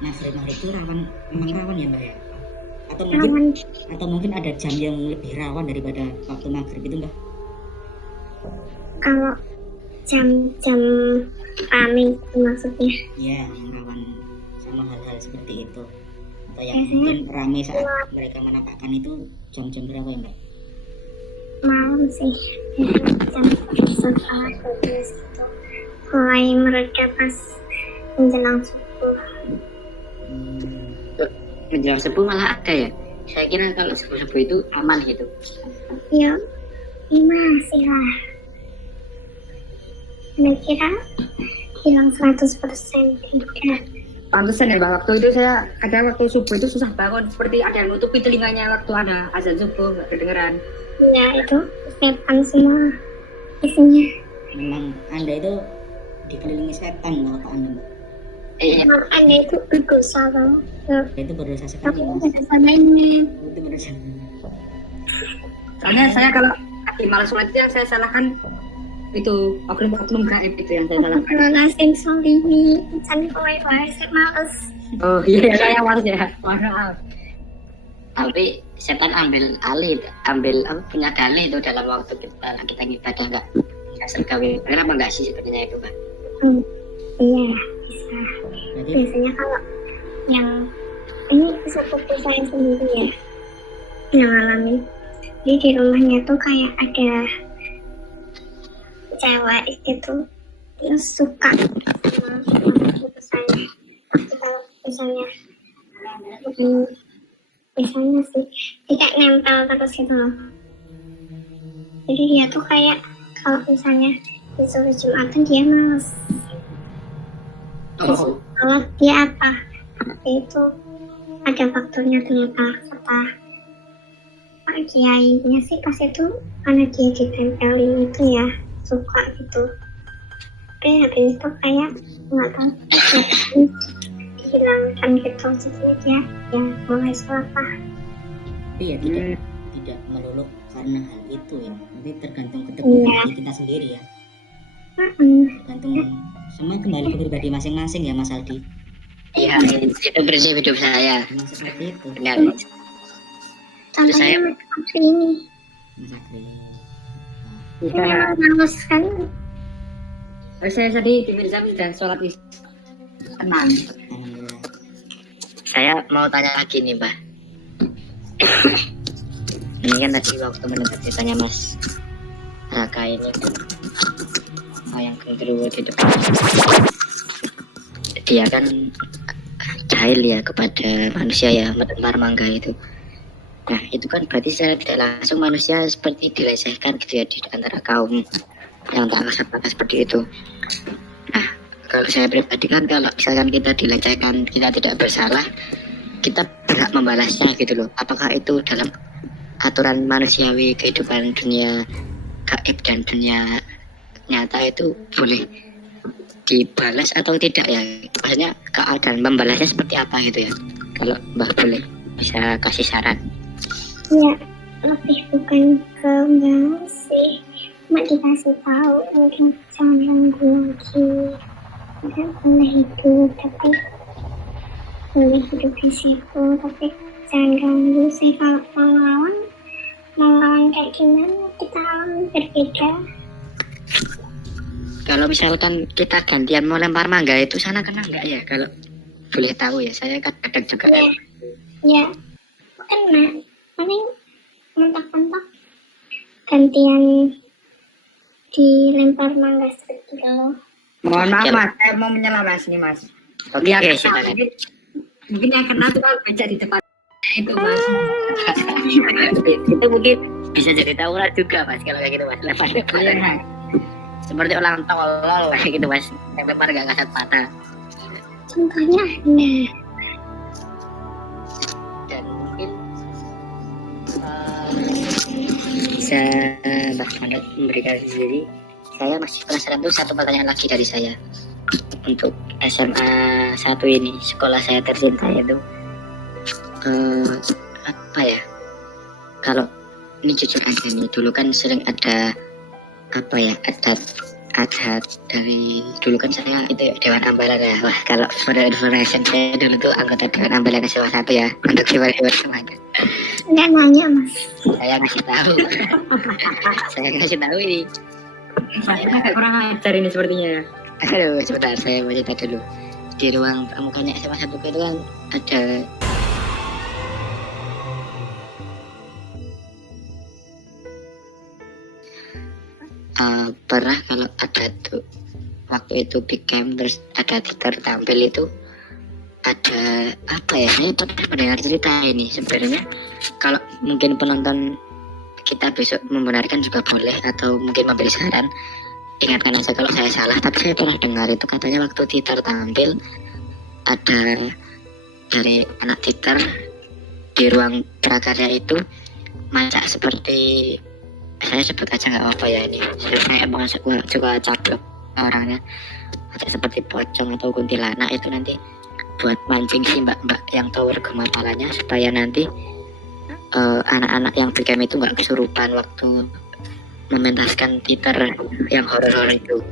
maghrib itu memang rawan ya mbak ya? Atau mungkin ada jam yang lebih rawan daripada waktu maghrib itu mbak? Kalau jam-jam rame itu maksudnya? Iya, yang rawan sama hal-hal seperti itu. Atau yang mungkin rame saat mereka menampakkan itu jam-jam berapa ya mbak? Malam sih, jam setelah 12 gitu. Mulai mereda pas menjelang subuh. Menjelang subuh malah ada ya. Saya kira kalau subuh itu aman gitu. Ya, masih lah. Saya kira hilang 100% tidak. Pantesan ya, Mbak. Waktu itu saya kadang waktu subuh itu susah bangun, seperti ada yang nutupi telinganya waktu ada azan subuh, nggak kedengeran. Ya itu setan semua isinya. Memang anda itu dikelilingi setan kalau anda mbak? Memang anda itu berdosa loh. Itu berdosa sekali Tapi mas. berdosa banyak. Itu berdosa. Soalnya saya kalau lagi malas sholat itu yang saya salahkan itu oknum gaib itu yang saya salahkan. Kalau nasim solimi, insan kowe wae saya males. Oh iya, saya males ya. Maaf. Tapi setan ambil punya dalih itu dalam waktu kita ibadah nggak sergawi. Kenapa nggak sih sebenarnya itu, Pak? Iya, bisa. Berarti Biasanya kalau yang ini seperti saya sendiri ya yang ngalamin. Jadi di rumahnya tuh kayak ada cewek gitu, dia suka sama saya. Kalau misalnya biasanya sih tidak nempel terus gitu loh. Jadi dia tuh kayak kalau misalnya disuruh Jumatan dia males. Oh, Kalau dia apa itu ada faktornya ternyata kata Pak Kiainya sih pas itu karena dia ditempelin itu ya suka gitu. Tapi habis itu kayak nggak tahu dihilangkan gitu, jadi dia ya mulai sholat lah. tapi ya tidak melulu karena hal itu ya, nanti tergantung ketekunan Iya. diri kita sendiri ya, Mm-mm. tergantung sama kembali ke pribadi masing-masing ya Mas Aldi. iya, itu prinsip hidup saya. Memang seperti itu Benar. Contohnya saya- seperti ini. Mas Aldi. Saya males kan. Saya tadi di Mirza sudah sholat tenang. Alhamdulillah. Saya mau tanya lagi nih, Mbak. Ini kan tadi waktu mendengar ceritanya Mas Raka ini yang gendruwo di depan. Dia kan jahil ya kepada manusia ya, menebar mangga itu. Nah, itu kan berarti secara tidak langsung manusia seperti dilecehkan gitu ya di antara kaum yang tak kasat mata seperti itu. Nah, kalau saya pribadi kan kalau misalkan kita dilecehkan, kita tidak bersalah, kita berhak membalasnya gitu loh. Apakah itu dalam aturan manusiawi kehidupan dunia gaib dan dunia nyata itu boleh dibalas atau tidak ya? Maksudnya keadaan membalasnya seperti apa gitu ya? Kalau Mbah boleh bisa kasih saran. Ya lebih bukan ke balas sih, cuma dikasih tahu mungkin jangan ganggu lagi, tidak boleh hidup tapi boleh hidup di situ, tapi jangan ganggu sih. Kalau melawan kayak gimana, kita lawan berbeda. Kalau misalkan kita gantian mau lempar mangga itu sana kena nggak ya? Kalau boleh tahu ya, saya kadang juga Ya, ya kena. Paling mentok-mentok gantian dilempar mangga seperti itu. Mohon maaf Ya. Mas, saya mau menyela Mas ini Mas. Oke, Yang kena, silakan. mungkin yang kena tuh kalau becak di depan itu Mas. Itu mungkin bisa jadi tawuran juga Mas kalau kayak gitu Mas. Lempar-lempar. Iya. Seperti orang tolol kayak gitu Mas. Lempar nggak kasat mata. contohnya ada. Dan mungkin bisa Mbak Manut memberikan sendiri. Saya masih penasaran tuh satu pertanyaan lagi dari saya untuk SMA 1 ini, sekolah saya tercinta itu apa ya, kalau ini jujur aja nih, dulu kan sering ada apa ya, adat dari dulu kan saya itu ya, Dewan Ambalan ya. Wah, kalau for information saya dulu tuh anggota Dewan Ambalan SMA 1 ya, untuk viewer semuanya. Nggak nanya mas. Saya ngasih tahu. Saya ngasih tahu ini. Saya agak kurang ajar ini sepertinya. Aduh, sebentar saya mau cerita dulu. Di ruang pramuka SMA 1 itu kan ada pernah kalau ada tuh waktu itu big camp terus ada teater tampil itu, ada apa ya, saya pernah mendengar cerita ini. Sebenarnya kalau mungkin penonton kita besok membenarkan juga boleh, atau mungkin memberi saran, ingatkan aja kalau saya salah. Tapi saya pernah dengar itu katanya waktu teater tampil ada dari anak teater di ruang prakarya itu macak seperti, saya sebut aja nggak apa-apa ya ini, saya emang suka cablok orangnya, macak seperti pocong atau kuntilanak itu nanti buat mancing si mbak-mbak yang tahu regu-matalanya, supaya nanti anak-anak yang big camp itu nggak kesurupan waktu mementaskan teater yang horor-horor itu.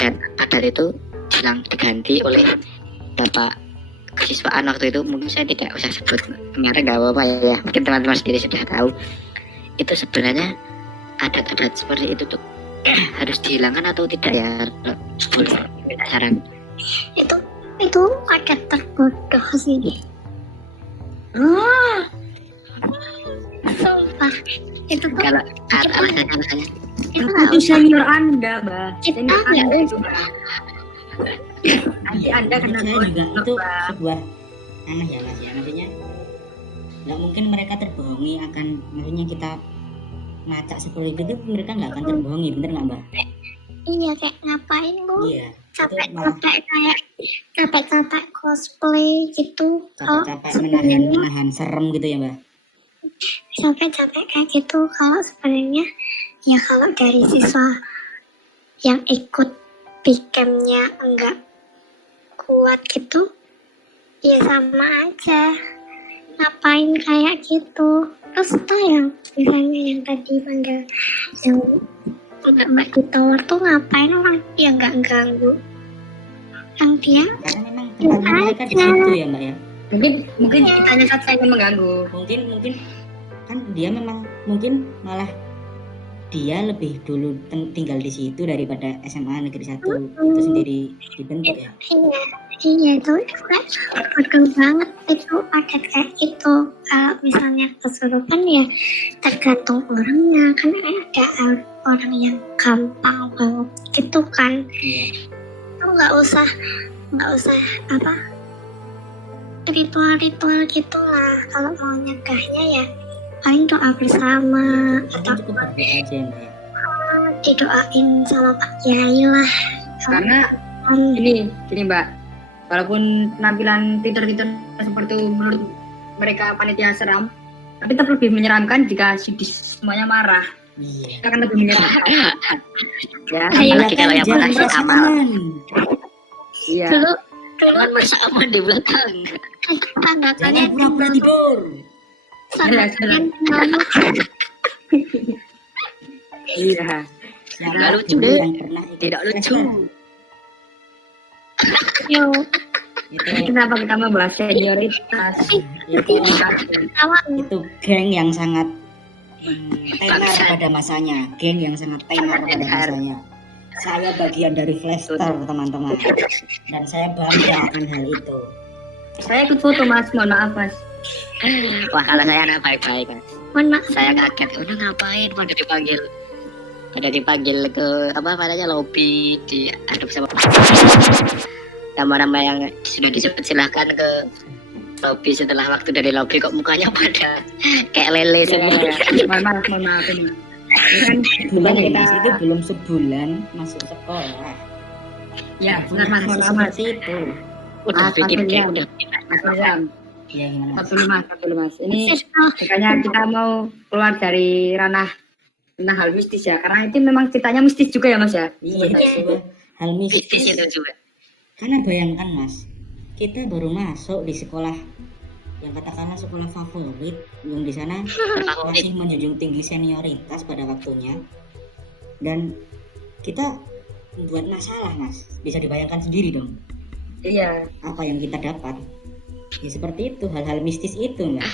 Dan adat itu hilang diganti oleh bapak kesiswaan waktu itu. Mungkin saya tidak usah sebut merek, nggak apa-apa ya, mungkin teman-teman sendiri sudah tahu. Itu sebenarnya adat-adat seperti itu tuh harus dihilangkan atau tidak ya? Boleh minta saran. Itu ada terbodoh sih. Sumpah. Itu tuh Kalau alasannya itu nggak Itu usah. senior Anda, Mbak. Kita Senior nggak Anda usah. juga. Nanti Anda kena Saya juga bodoh, itu Mbak. sebuah aneh ya mas ya, maksudnya nggak mungkin mereka terbohongi akan, maksudnya kita macak seperti itu mereka nggak akan terbohongi, bener nggak mbak? Iya, kayak ngapain bu? Iya, itu malah Capek cosplay gitu. Kalau capek-capek menahan serem gitu ya mbak. capek kayak gitu, kalau sebenarnya ya kalau dari siswa yang ikut pikemnya enggak kuat gitu, ya sama aja, ngapain kayak gitu. Terus tuh yang misalnya yang tadi panggil yang mbak di tower tuh ngapain, orang dia nggak ganggu yang dia Karena memang tempatnya mereka di situ ya mbak ya. Mungkin kitanya saja yang mengganggu. Mungkin kan dia memang mungkin malah dia lebih dulu tinggal di situ daripada SMA Negeri 1 itu sendiri dibentuk ya. Iya itu kan bodoh banget itu adat kayak gitu. Kalau misalnya kesurupan ya tergantung orangnya, kan ada orang yang gampang banget gitu kan. Iya. Itu nggak usah apa ritual gitu lah. Kalau mau nyegahnya ya paling doa bersama atau Mungkin cukup berdoa aja ya mbak ya. didoain sama Pak Kiai lah. Karena gini Mbak, walaupun penampilan teater seperti itu menurut mereka panitia seram, tapi tetap lebih menyeramkan jika semuanya marah. Iya. Kita akan lebih menyeramkan. Ya, Ayo, apalagi kalau yang Jangan malah merasa amal, aman. iya. Dulu jangan merasa aman di belakang. tanggapannya Jangan pura-pura tidur. Jelas. Iya. Siapa Nggak lucu dulu deh. yang pernah ikut Tidak lucu. Lester? yo Itu Kenapa kita membahas senioritas? itu geng yang sangat tenar pada masanya, geng yang sangat tenar pada masanya. Saya bagian dari Lester teman-teman, dan saya bangga akan hal itu. Saya ikut foto Mas, mohon maaf Mas. Wah, kalau saya anak baik-baik kan. mohon maaf Saya kaget, udah ngapain pada dipanggil ke apa namanya, lobby, di aduk sama nama-nama yang sudah disebut, silahkan ke lobby. Setelah waktu dari lobby kok mukanya pada kayak lele semua. Mohon maaf ini. Ini kan Bulan kita Inggris itu belum sebulan masuk sekolah. ya benar Mas, mohon maaf Mas. Seperti itu. Udah Mas bikin kayak William. udah. Mas William. Ya gimana mas? Satu dulu mas. Ini Circle. makanya kita mau keluar dari ranah tentang hal mistis ya, karena itu memang ceritanya mistis juga ya mas ya. Iya, sebuah hal Mistis mistis. itu juga. Karena bayangkan mas, kita baru masuk di sekolah yang katakanlah sekolah favorit, yang di sana masih menjunjung tinggi senioritas pada waktunya, dan kita membuat masalah mas. Bisa dibayangkan sendiri dong Iya. apa yang kita dapat. Ya seperti itu, hal-hal mistis itu mbak.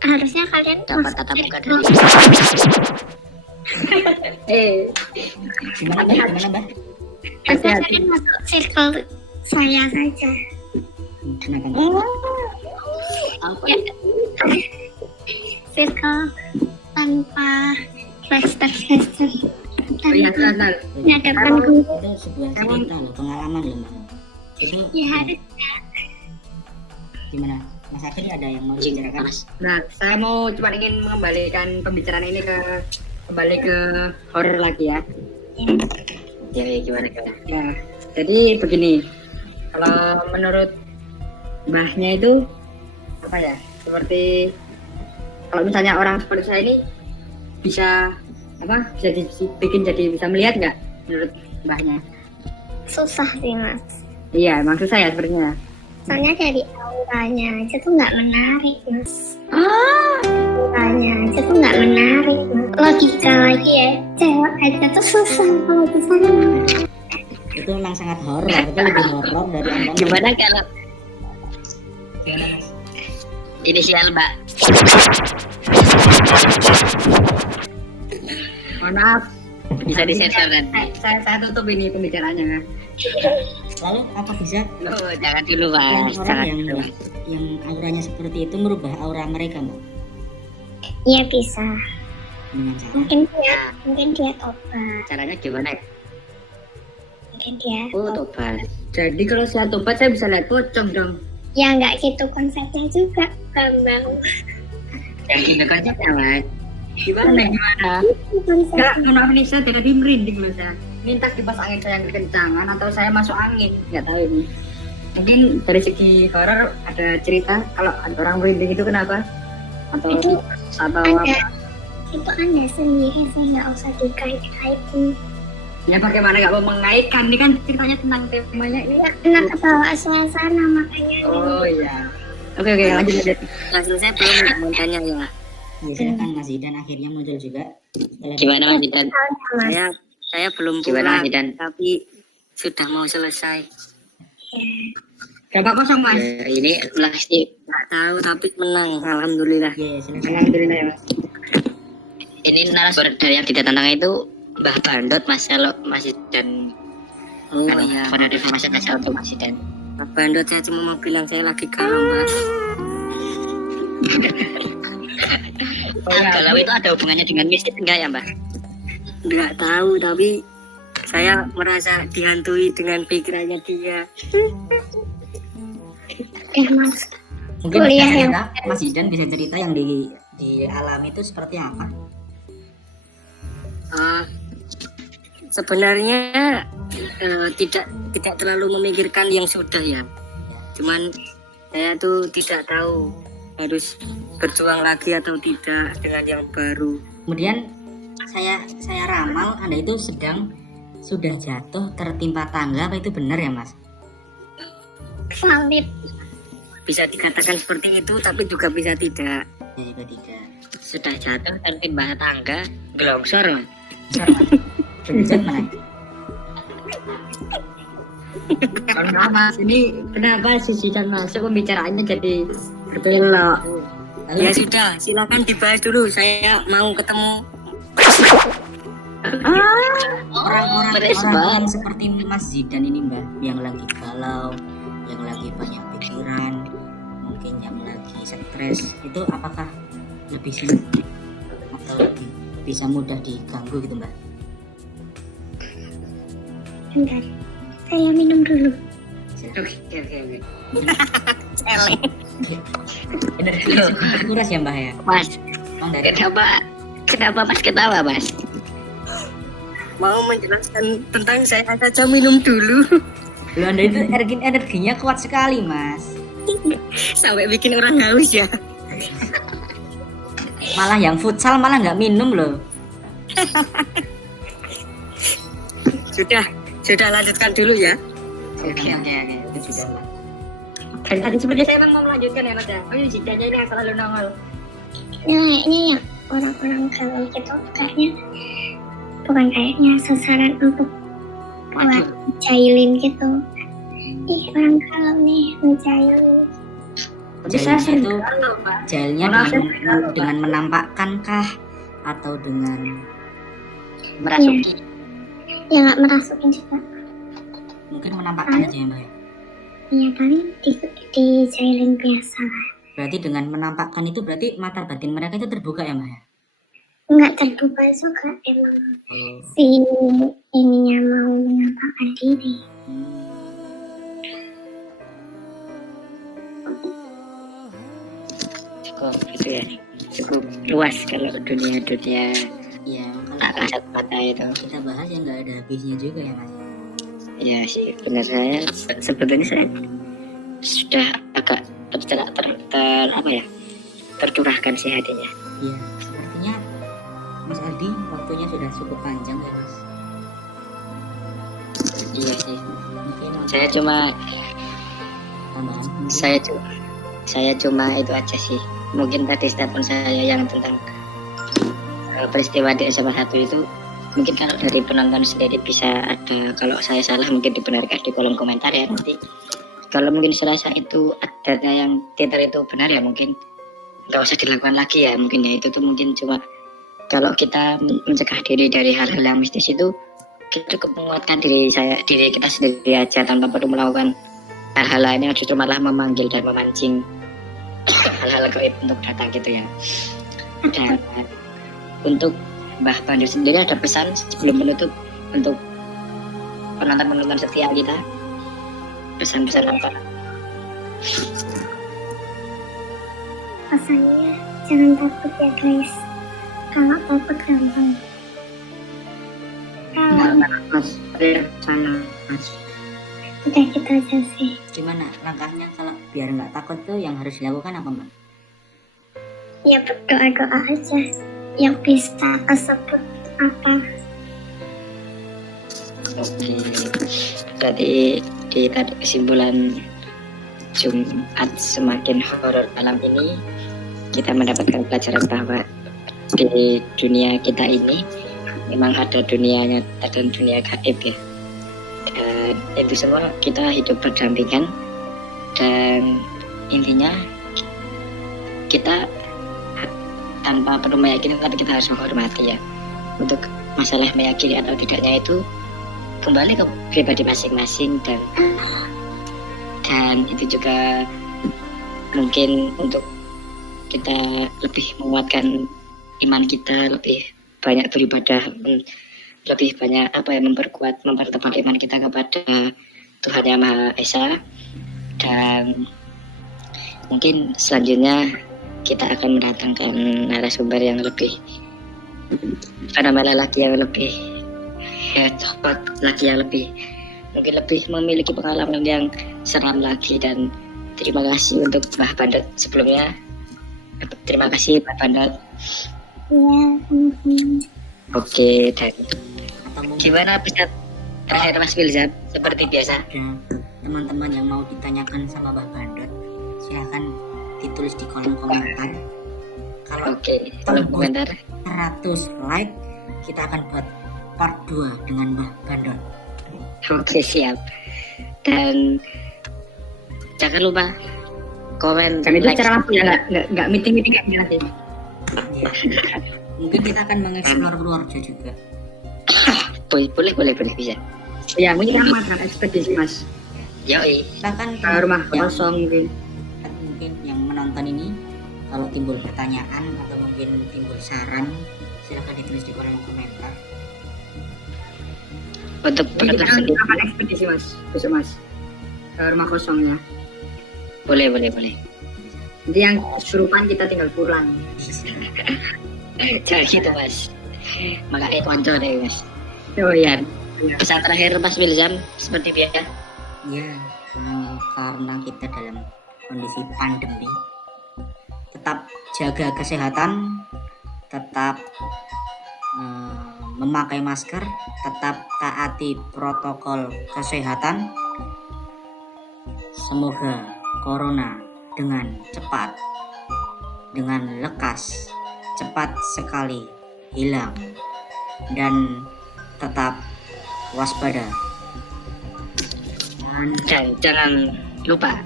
Harusnya kalian Dapat masuk tatap muka circle. dari Gimana mbak? Harusnya kalian masuk circle saya saja. Kenapa mbak? apa? Ya. Circle tanpa flashback. Oh iya, kenal. Menyadapkan guru. Itu sebuah cerita loh, pengalaman loh mbak. Itu Ya harus. gimana? Mas Akhir ada yang mau dibicarakan? Mas. Nah, saya mau cuma ingin mengembalikan pembicaraan ini kembali ke horor lagi ya. Ya, gimana? Ya, jadi begini. Kalau menurut mbahnya itu apa ya? Seperti kalau misalnya orang seperti saya ini bisa apa? Bisa dibikin jadi bisa melihat nggak menurut mbahnya? Susah sih mas. Iya, maksud saya sebenarnya. Soalnya dari auranya aja tuh nggak menarik mas. Auranya aja tuh nggak menarik mas. Logika lagi ya, cewek aja tuh susah kalau di sana. Itu memang sangat horor, itu lebih horor dari Anda. Gimana kalau Gimana mas? inisial Mbak? Mohon maaf. Bisa disensor kan? Saya tutup ini pembicaraannya. Lalu apa bisa Loh, jangan dulu Mas. orang Jangan yang dulu. yang auranya seperti itu merubah aura mereka mbak? Iya bisa. Dengan cara Mungkin dia tobat. Caranya gimana ya? Mungkin dia. Oh, tobat. Jadi kalau saya tobat saya bisa lihat pocong dong. Ya nggak gitu konsepnya juga, Bambang. Yang gini aja Mas. Gimana? Konsep. Enggak, maaf nih saya tadi merinding loh saya. Minta kipas angin saya yang kencangan atau saya masuk angin, nggak tahu ini. Mungkin dari segi horor ada cerita kalau ada orang merinding itu kenapa? Atau Itu atau Anda, apa? itu Anda sendiri sih nggak usah dikait-kaitin. Ya bagaimana nggak mau mengaitkan ini kan ceritanya tentang temanya ini. Kena kebawa suasana makanya. Oh iya. Oke lanjut. Langsung saya belum mau tanya ya. Ya silakan Mas Zidan akhirnya muncul juga. Gimana Mas Zidan? Mas. Saya belum Gimana, pulang, tapi sudah mau selesai. Berapa kosong mas? Ya, ini pasti nggak tahu tapi menang, alhamdulillah. Ya silakan. Alhamdulillah ya mas. Ini narasumber dari yang tidak tantang itu Mbah Bandot Mas, kalau Mas dan pada informasi saya untuk Mas dan Mbah Bandot, saya cuma mau bilang saya lagi galau Mas. Galau itu ada hubungannya dengan mistis enggak ya Mbah? Enggak tahu, tapi saya merasa dihantui dengan pikirannya dia. Mas. Mungkin Kuliah bisa yang- cerita, Mas Zidan bisa cerita yang dialami itu seperti apa? Sebenarnya tidak terlalu memikirkan yang sudah ya. Cuman saya tuh tidak tahu harus berjuang lagi atau tidak dengan yang baru. Kemudian saya ramal Anda itu sudah jatuh tertimpa tangga, apa itu benar ya Mas? Valid. Bisa dikatakan seperti itu, tapi juga bisa tidak. Ya juga tidak. Sudah jatuh tertimpa tangga, gelongsor Mas. Kemudian mana? Kalau mas ini kenapa si Zidan masuk pembicaraannya jadi belok? Lalu Ya sudah, silakan dibahas dulu. Saya mau ketemu orang-orang Beres yang banget. seperti Mas Zidan ini Mbak, yang lagi galau, yang lagi banyak pikiran, mungkin yang lagi stres, itu apakah lebih sulit atau lebih bisa mudah diganggu gitu Mbak? Bentar. Saya minum dulu. Oke. Benar, kuras ya Mbak ya? Mas. Emang dari Kenapa Mas ketawa Mas? Mau menjelaskan tentang saya saja minum dulu. Loh, Anda itu energinya kuat sekali, Mas. Sampai bikin orang haus ya. Malah yang futsal malah nggak minum loh. Sudah lanjutkan dulu ya. Oke, itu sudah lah. Tadi sebenarnya saya emang mau melanjutkan ya Mas ya. Oh ini jidanya ini yang selalu nongol. Kayaknya yang orang-orang galau gitu kayaknya bukan kayaknya sasaran untuk buat jailin gitu. Ih orang galau nih menjailin. Tapi saya Jailnya sering itu galau Pak. jailnya Malah saya dengan menampakkan kah atau dengan Merasuki. Ya nggak merasukin juga. mungkin menampakkan aja ya Mbak ya? Iya tapi di jailin biasa lah. Berarti dengan menampakkan itu berarti mata batin mereka itu terbuka ya Mbak ya? Nggak terbuka juga emang si ininya mau menampakkan diri. Cukup gitu ya. Cukup luas kalau dunia Iya, kalau kasat mata itu. kita bahas ya nggak ada habisnya juga ya Mas. Iya sih, benar saya sebetulnya saya sudah agak tercurahkan sih hatinya. Iya, sepertinya Mas Aldi waktunya sudah cukup panjang ya Mas. Iya sih. Mungkin Saya cuma tambahan mungkin. saya cuma itu aja sih. Mungkin tadi statement saya yang tentang peristiwa di SMA 1 itu mungkin kalau dari penonton sendiri bisa ada, kalau saya salah mungkin dibenarkan di kolom komentar ya nanti. Kalau mungkin serasa itu adanya yang Twitter itu benar ya mungkin nggak usah dilakukan lagi ya mungkin ya, itu tuh mungkin cuma kalau kita mencegah diri dari hal-hal yang mistis itu kita cukup menguatkan diri kita sendiri aja tanpa perlu melakukan hal-hal lain yang justru malah memanggil dan memancing hal-hal gaib untuk datang gitu ya. Dan untuk Mbah Pandu sendiri ada pesan sebelum menutup untuk penonton setia kita, pesan-pesan apa? Pesannya jangan takut ya guys. Kalau takut gampang. Kalau Mas, saya Mas. udah gitu aja sih. Gimana langkahnya kalau biar nggak takut tuh yang harus dilakukan apa Mbak? Ya berdoa-doa aja. Yang bisa tersebut apa? Oke, berarti di kesimpulan Jumat semakin horor malam ini kita mendapatkan pelajaran bahwa di dunia kita ini memang ada dunia nyata dan dunia gaib ya, dan itu semua kita hidup berdampingan dan intinya kita tanpa perlu meyakini tapi kita harus menghormati ya. Untuk masalah meyakini atau tidaknya itu kembali ke pribadi masing-masing dan itu juga mungkin untuk kita lebih menguatkan iman kita, lebih banyak beribadah, lebih banyak mempertemukan iman kita kepada Tuhan Yang Maha Esa. Dan mungkin selanjutnya kita akan mendatangkan narasumber yang lebih fenomenal lagi, yang lebih cepat lagi, yang lebih mungkin lebih memiliki pengalaman yang seram lagi. Dan terima kasih untuk Mbah Bandot sebelumnya. Terima kasih Mbah Bandot. Iya, sama-sama. Oke, dan Atau mungkin gimana pesan terakhir Mas Wilzat seperti biasa? ada teman-teman yang mau ditanyakan sama Mbak Bandot, silahkan ditulis di kolom komentar. Kalau Oke, kolom komentar. 100 like kita akan buat part 2 dengan Mbak Bandot. Oke, siap. Dan jangan lupa komen, Kan itu like, cara langsung ya, nggak meeting kayak gini nanti. Ya. Mungkin kita akan mengeksplor Purworejo juga. boleh bisa. Ya mungkin kita mengadakan ekspedisi Mas. Yoi. Bahkan Ke rumah yang, kosong mungkin. mungkin yang menonton ini kalau timbul pertanyaan atau mungkin timbul saran, silahkan ditulis di kolom komentar. Untuk Jadi penonton kita akan sendiri, melakukan ekspedisi Mas, besok Mas. Ke rumah kosongnya. boleh. Nanti yang kesurupan kita tinggal pulang. Jangan gitu Mas. Makanya konco deh Mas. Oh iya. Pesan terakhir Mas Wilzam seperti biasa. Ya, karena kita dalam kondisi pandemi, tetap jaga kesehatan, tetap memakai masker, tetap taati protokol kesehatan. Semoga corona dengan cepat, dengan lekas, cepat sekali hilang, dan tetap waspada. Dan jangan lupa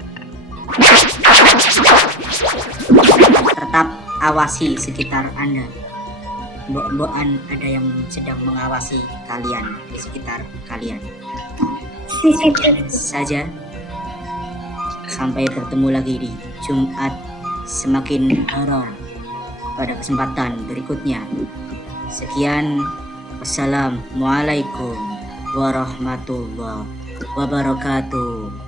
Tetap awasi sekitar Anda. Mbok-mbokan ada yang sedang mengawasi kalian di sekitar kalian. CCTV. Saja. Sampai bertemu lagi di Jumat Semakin Horor pada kesempatan berikutnya. Sekian. Wassalamualaikum warahmatullahi wabarakatuh.